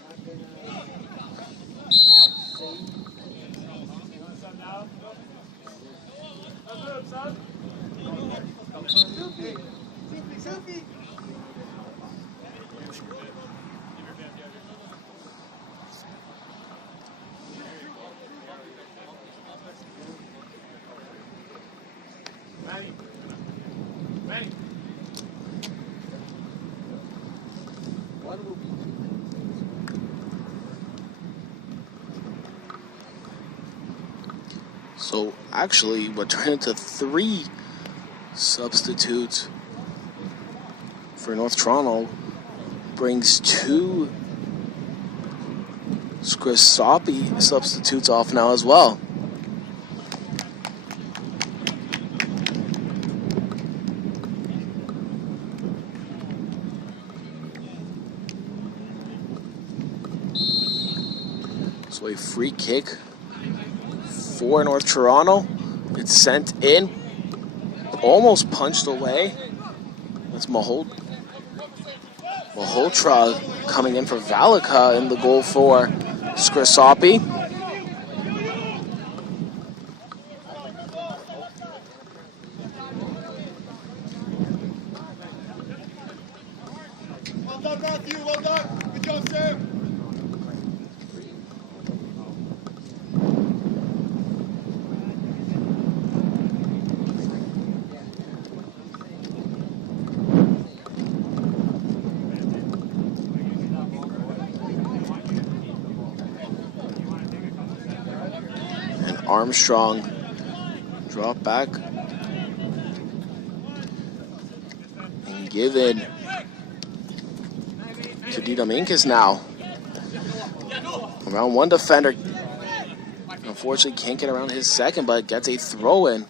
So actually, we're turning to 3 substitutes for North Toronto. Brings 2 Scrosoppi substitutes off now as well. So a free kick for North Toronto. It's sent in, almost punched away. That's Malhotra coming in for Valika in the goal for Scrosoppi. Well done, Matthew. Well done. Good job, Sam. Armstrong drop back and given to Didominkas now. Around one defender. Unfortunately can't get around his second, but gets a throw in.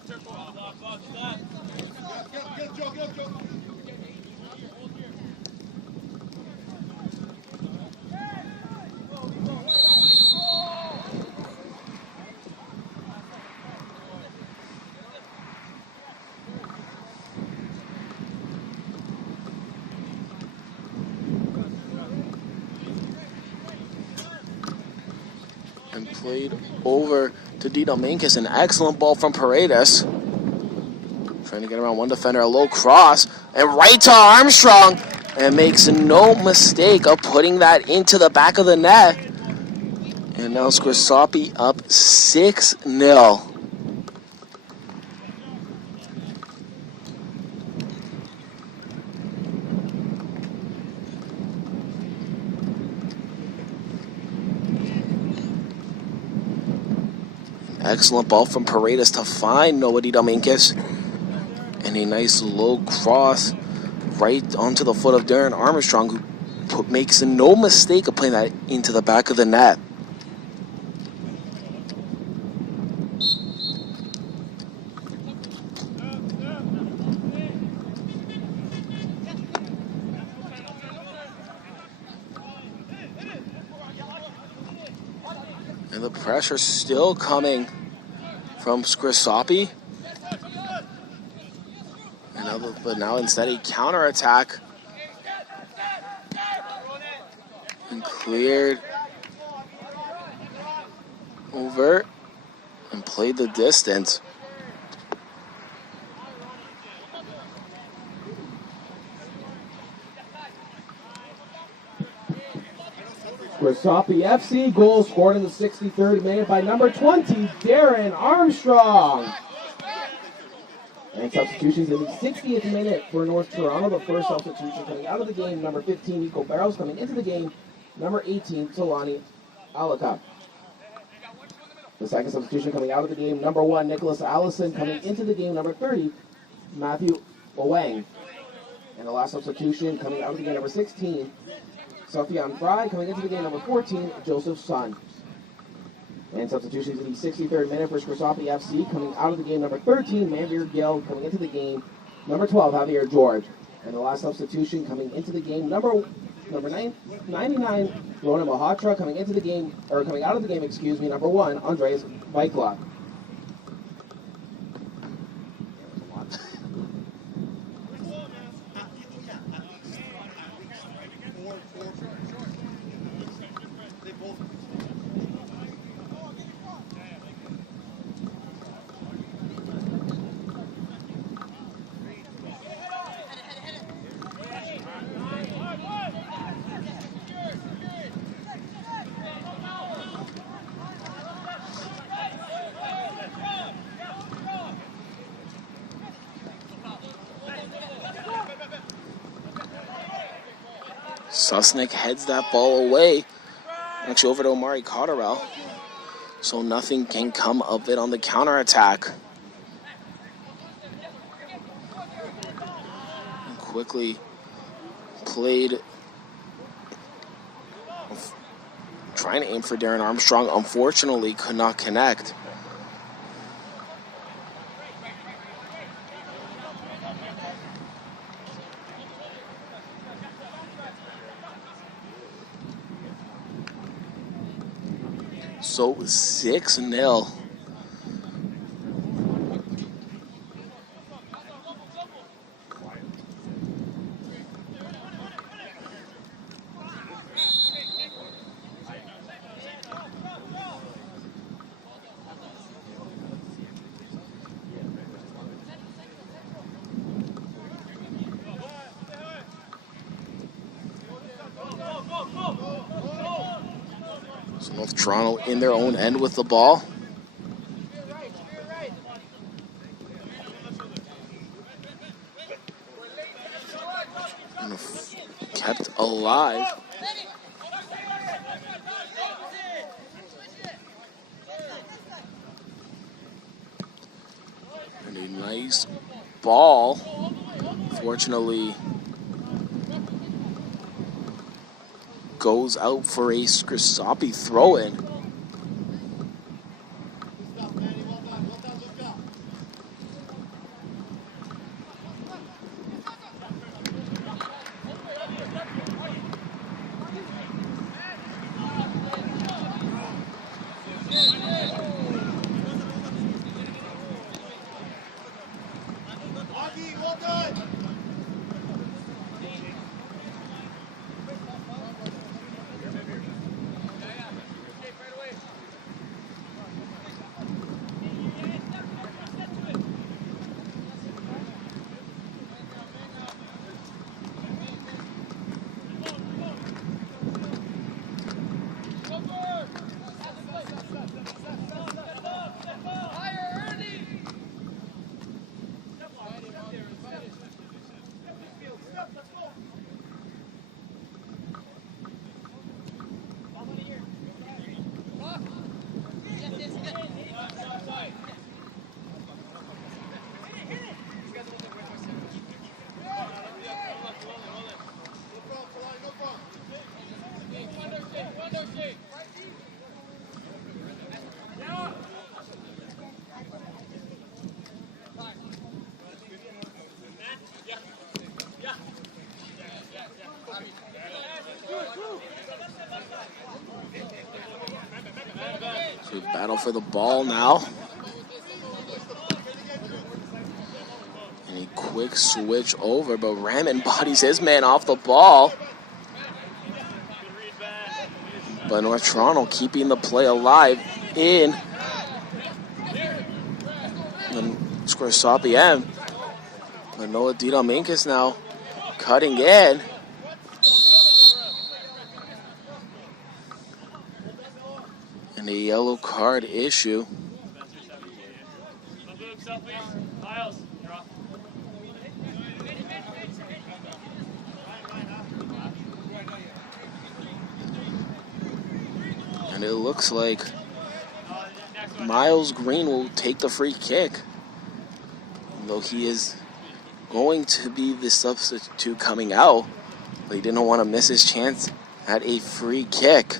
And played over to Didominkas. An excellent ball from Paredes. Trying to get around one defender, a low cross, and right to Armstrong. And makes no mistake of putting that into the back of the net. And now Scrosoppi up 6-0. Excellent ball from Paredes to find Noah Didominkas. And a nice low cross right onto the foot of Darren Armstrong, who makes no mistake of putting that into the back of the net. And the pressure still coming from Scrosoppi. But now instead a counterattack. And cleared over and played the distance. Scrosoppi FC goal scored in the 63rd minute by number 20, Darren Armstrong. And substitutions in the 60th minute for North Toronto. The first substitution coming out of the game, number 15, Nico Barros. Coming into the game, number 18, Talani Alaka. The second substitution coming out of the game, number 1, Nicholas Allison. Coming into the game, number 30, Matthew Owang. And the last substitution coming out of the game, number 16, Sufyan Fry. Coming into the game, number 14, Joseph Sun. And substitutions in the 63rd minute for Scrosoppi FC. Coming out of the game, number 13, Manveer Gill. Coming into the game, number 12, Javier George. And the last substitution coming into the game, number 99, Rona Malhotra. Coming into the game, or coming out of the game, excuse me, number 1, Andreas Vaikla. Susnick heads that ball away. Actually, over to Omari Cotterell. So nothing can come of it on the counterattack. And quickly played, trying to aim for Darren Armstrong. Unfortunately, could not connect. So 6-0. So North Toronto in their own end with the ball. And kept alive. And a nice ball. Fortunately, goes out for a Scrosoppi throw-in. So battle for the ball now. And a quick switch over, but Raman bodies his man off the ball. But North Toronto keeping the play alive in the Scrosoppi end. But Noah Didaminkis now cutting in. And a yellow card issue. And it looks like Miles Green will take the free kick. Though he is going to be the substitute coming out. But he didn't want to miss his chance at a free kick.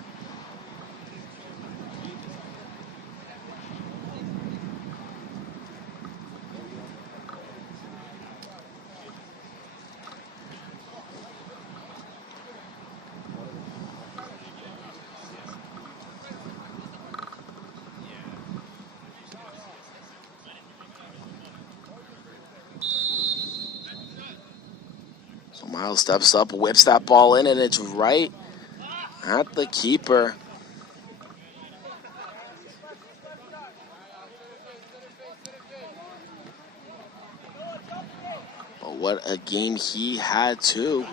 Miles steps up, whips that ball in, and it's right at the keeper. But what a game he had, too.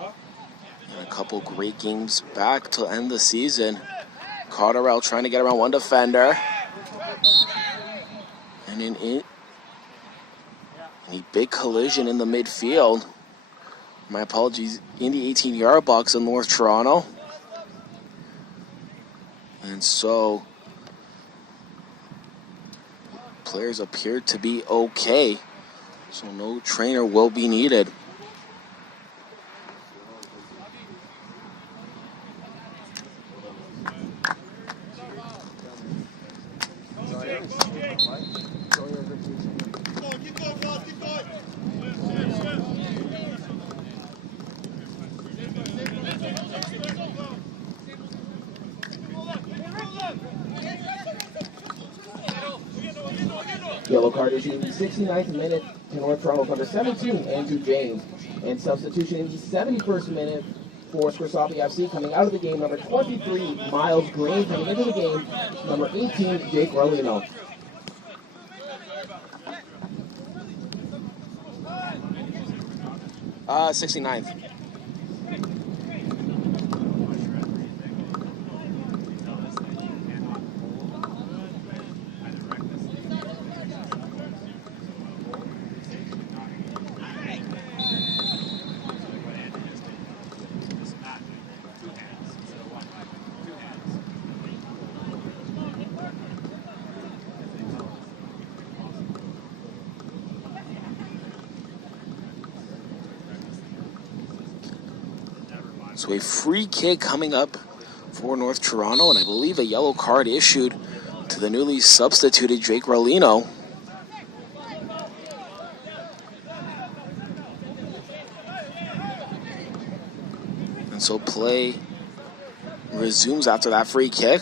And a couple great games back to end the season. Cotterell trying to get around one defender. And a big collision in the midfield. My apologies, in the 18-yard box in North Toronto. And so, players appear to be okay. So no trainer will be needed. Yellow card issued in the 69th minute to North Toronto's number 17, Andrew James. And substitution in the 71st minute for Scrosoppi FC, coming out of the game, number 23, Miles Green. Coming into the game, number 18, Jake Rolino. Uh, 69th. So a free kick coming up for North Toronto, and I believe a yellow card issued to the newly substituted Jake Rolino. And so play resumes after that free kick.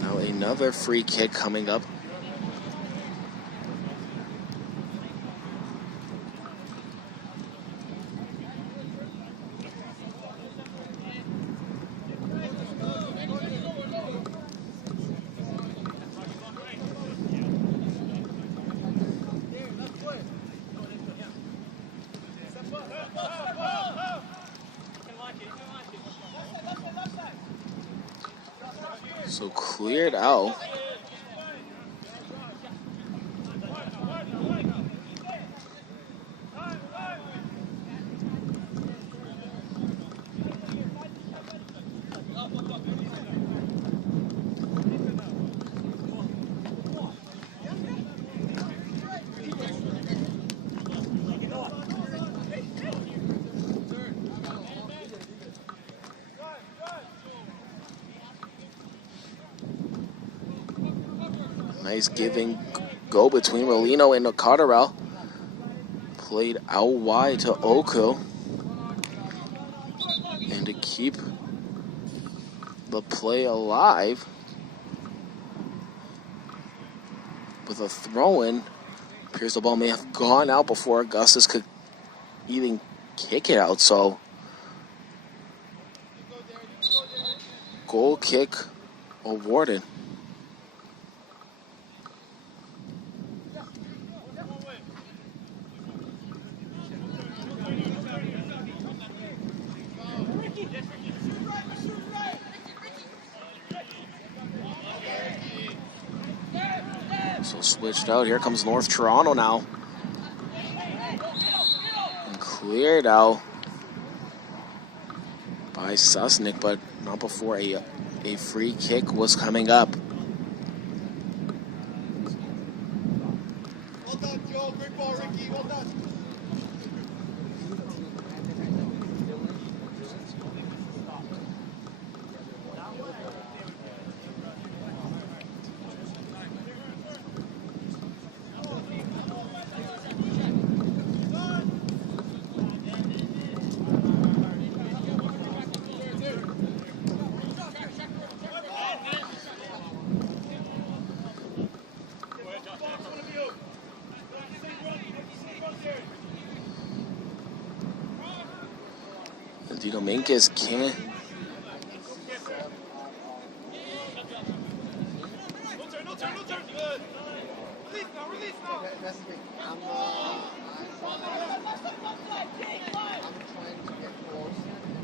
Now another free kick coming up. So cleared out. Nice giving go between Rolino and Cotterell. Played out wide to Oko. And to keep the play alive with a throw-in. Appears the ball may have gone out before Augustus could even kick it out. So goal kick awarded. So switched out. Here comes North Toronto now. And cleared out by Susnick, but not before a free kick was coming up. Well done, Joe. Great ball, Ricky. Well done. Dominguez can't. No turn. Good. Release now, release. That's the thing. I'm trying to get closer and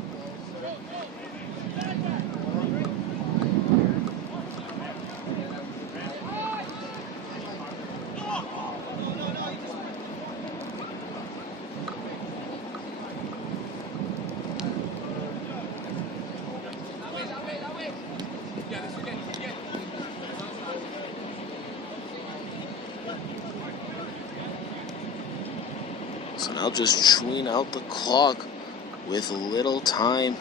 So now just chewing out the clock with little time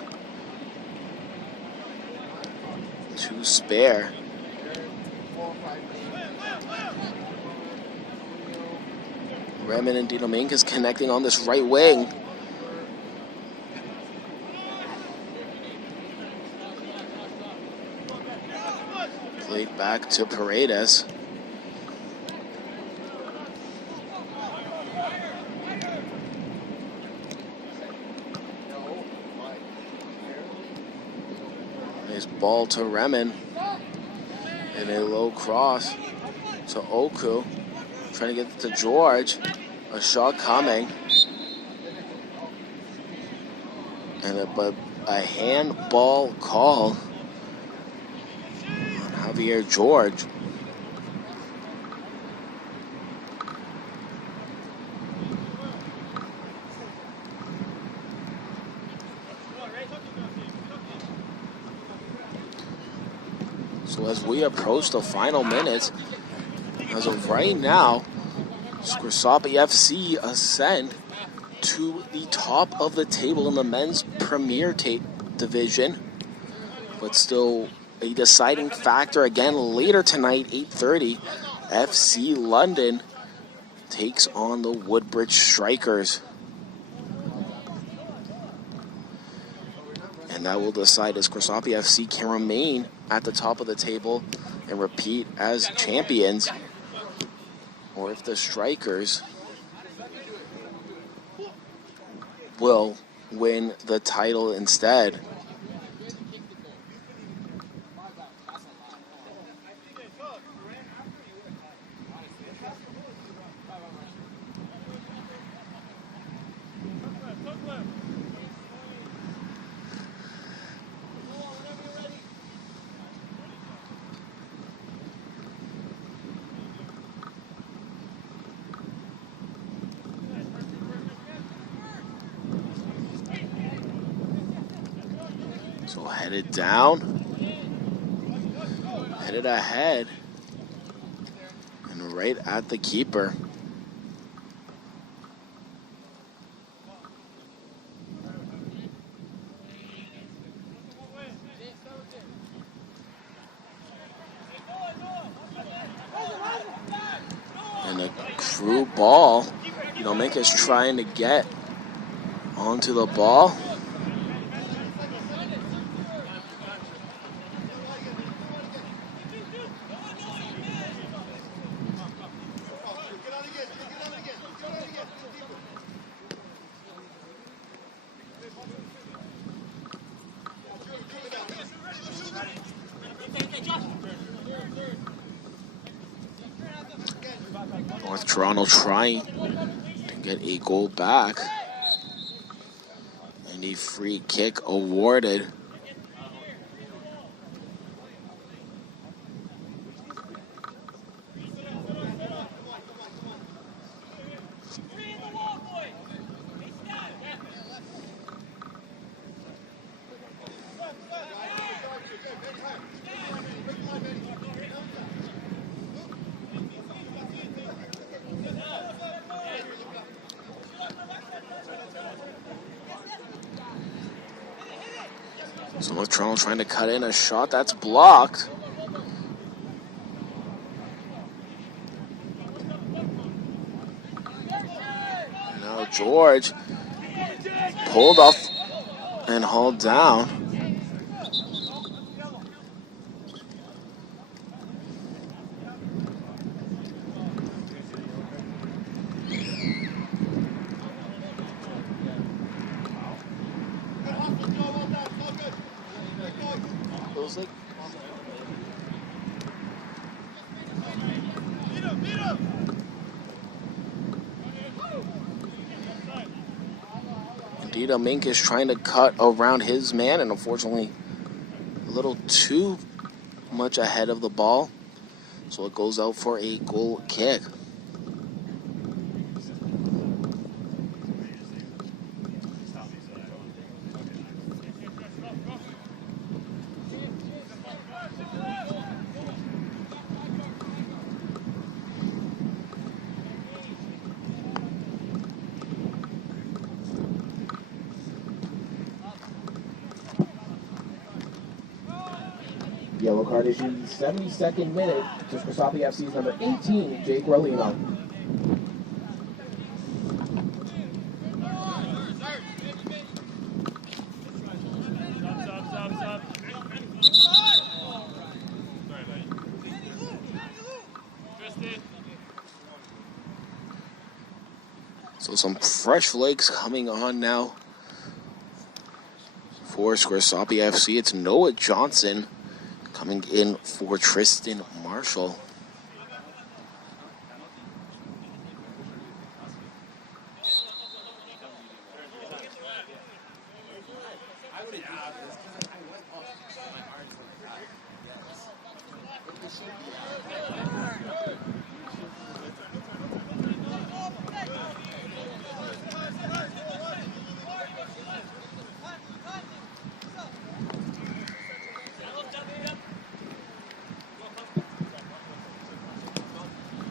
to spare. Redmond and Dinominguez connecting on this right wing. Played back to Paredes. Nice ball to Remen. And a low cross to Oku. Trying to get it to George. A shot coming. And a handball call on Javier George. So as we approach the final minutes, as of right now, Scrosoppi FC ascend to the top of the table in the men's Premier Division. But still a deciding factor again later tonight, 8:30, FC London takes on the Woodbridge Strikers. And that will decide if Scrosoppi FC can remain at the top of the table and repeat as champions, or if the Strikers will win the title instead. So headed down, headed ahead, and right at the keeper. And a through ball. Dominguez trying to get onto the ball. North Toronto trying to get a goal back. And a free kick awarded. So North Toronto trying to cut in a shot that's blocked. And now George pulled off and hauled down. Dita Mink is trying to cut around his man, and unfortunately a little too much ahead of the ball. So it goes out for a goal kick. Yellow card issued in the 72nd minute to Scrosoppi FC's number 18, Jake L1ON. So some fresh legs coming on now for Scrosoppi FC. It's Noah Johnson coming in for Tristan Marshall.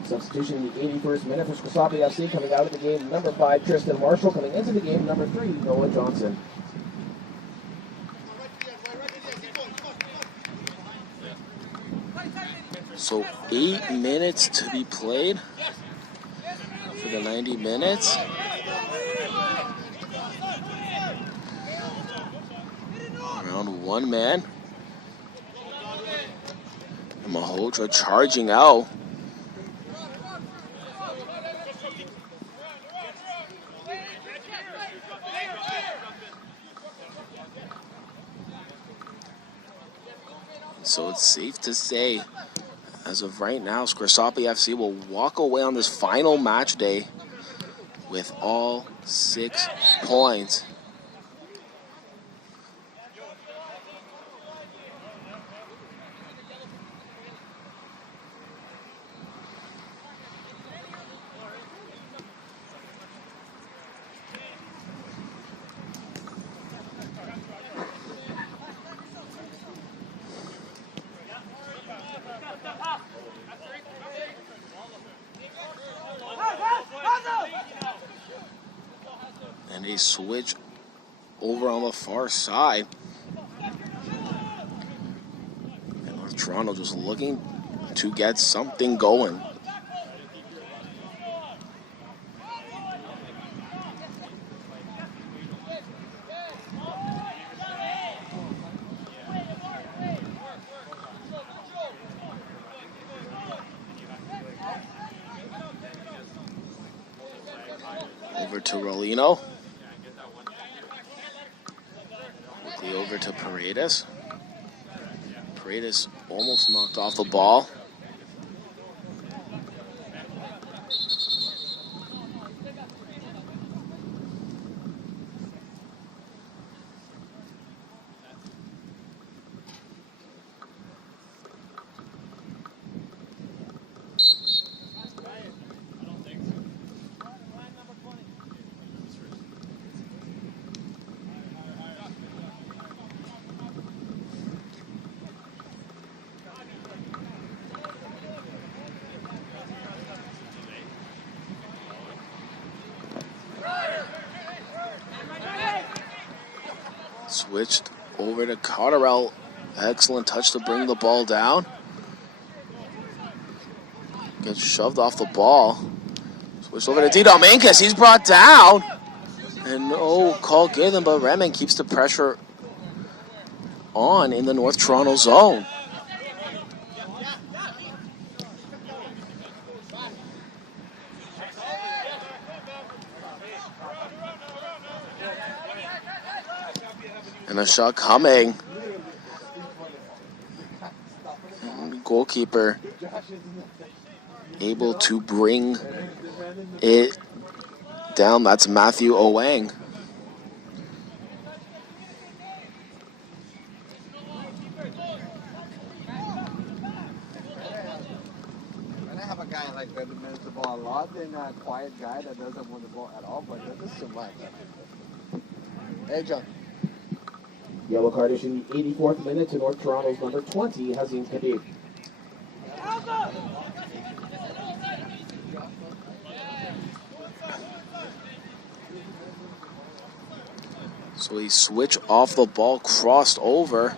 Substitution in the 81st minute for Scrosoppi FC. Coming out of the game, number 5, Tristan Marshall. Coming into the game, number 3, Noah Johnson. So 8 minutes to be played for the 90 minutes. Around one man. And Malhotra charging out. So it's safe to say, as of right now, Scrosoppi FC will walk away on this final match day with all 6 points. And a switch over on the far side. And North Toronto just looking to get something going. Over to Rolino. Quickly over to Paredes. Paredes almost knocked off the ball. Switched over to Cotterell. Excellent touch to bring the ball down. Gets shoved off the ball. Switched over to Dita Mankas. He's brought down. And no call given, but Redmond keeps the pressure on in the North Toronto zone. And a shot coming. And goalkeeper able to bring it down. That's Matthew Owang. ball a lot than a quiet guy that doesn't want the ball at all, but that is too much. Hey, John. Yellow card issued in the 84th minute to North Toronto's number 20, Hazim Khabib. So he switched off the ball, crossed over.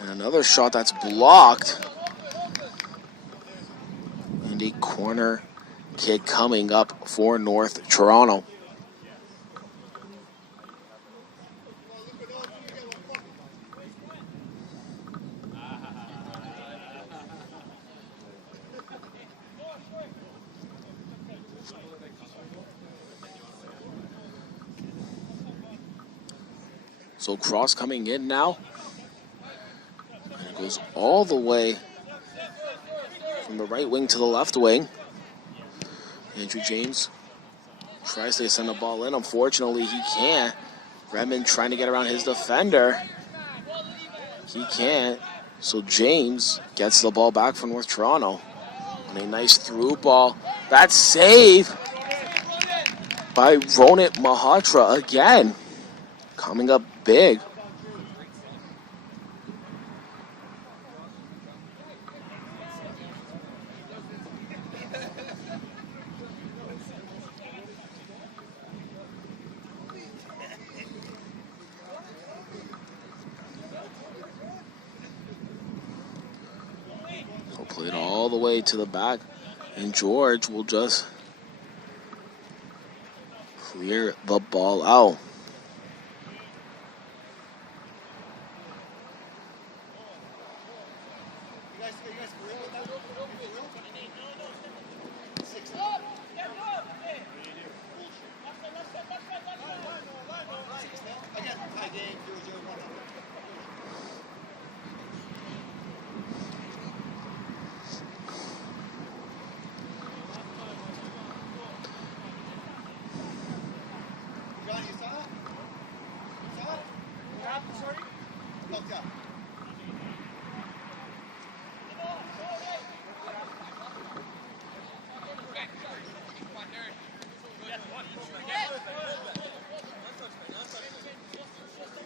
And another shot that's blocked. And a corner kick coming up for North Toronto. So cross coming in now. And it goes all the way from the right wing to the left wing. Andrew James tries to send the ball in. Unfortunately, he can't. Redmond trying to get around his defender. He can't. So James gets the ball back for North Toronto. And a nice through ball. That save by Ronit Mahatra again. Coming up big. So played all the way to the back. And George will just clear the ball out.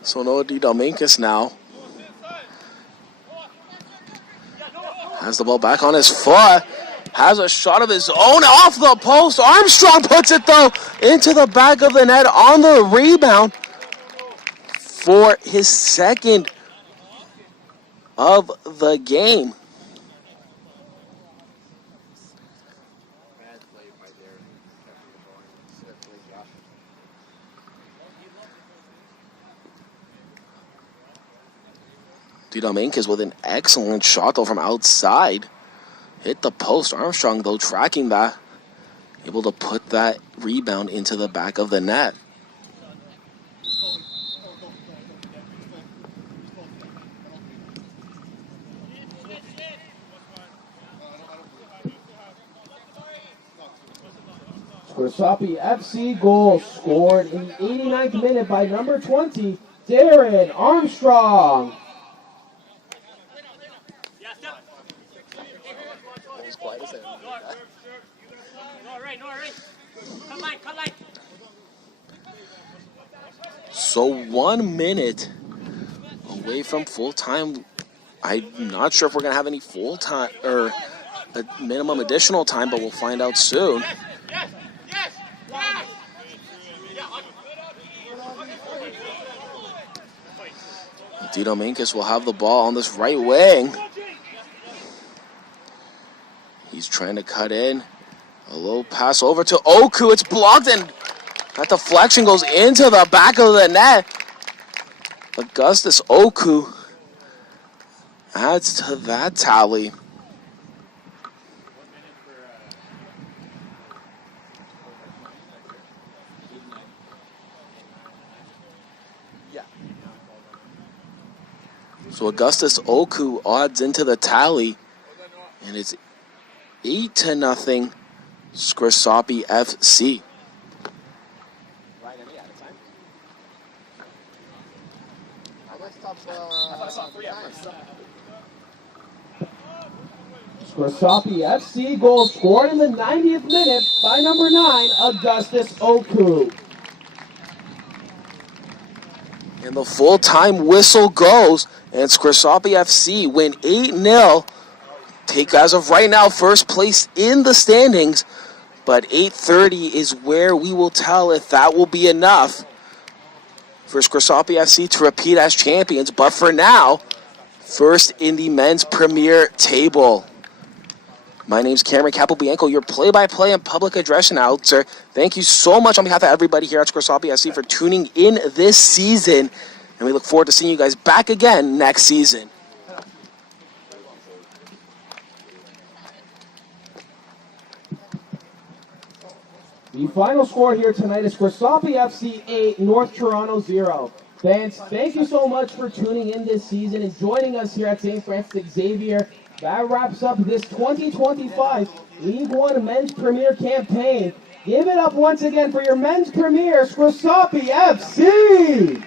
So Noah Dominguez now has the ball back on his foot. Has a shot of his own off the post. Armstrong puts it though into the back of the net on the rebound for his second of the game. Dominguez with an excellent shot though from outside. Hit the post. Armstrong though tracking that. Able to put that rebound into the back of the net. Scrosoppi FC goal scored in the 89th minute by number 20, Darren Armstrong. So 1 minute away from full time. I'm not sure if we're going to have any full time or a minimum additional time, but we'll find out soon. Dominguez will have the ball on this right wing. He's trying to cut in. A little pass over to Oku. It's blocked and that deflection goes into the back of the net. Augustus Oku adds to that tally. So Augustus Oku odds into the tally, and it's 8-0 Scrosoppi FC. Scrosoppi FC goal scored in the 90th minute by number 9, Augustus Oku. And the full-time whistle goes, and Scrosoppi FC win 8-0. Take, as of right now, first place in the standings. But 8:30 is where we will tell if that will be enough for Scrosoppi FC to repeat as champions. But for now, first in the men's premier table. My name's Cameron Capobianco, your play-by-play and public address announcer. Thank you so much on behalf of everybody here at Scrosoppi FC for tuning in this season. And we look forward to seeing you guys back again next season. The final score here tonight is Scrosoppi FC 8, North Toronto 0. Fans, thank you so much for tuning in this season and joining us here at St. Francis Xavier. That wraps up this 2025 League One Men's Premier campaign. Give it up once again for your Men's Premier, Scrosoppi FC!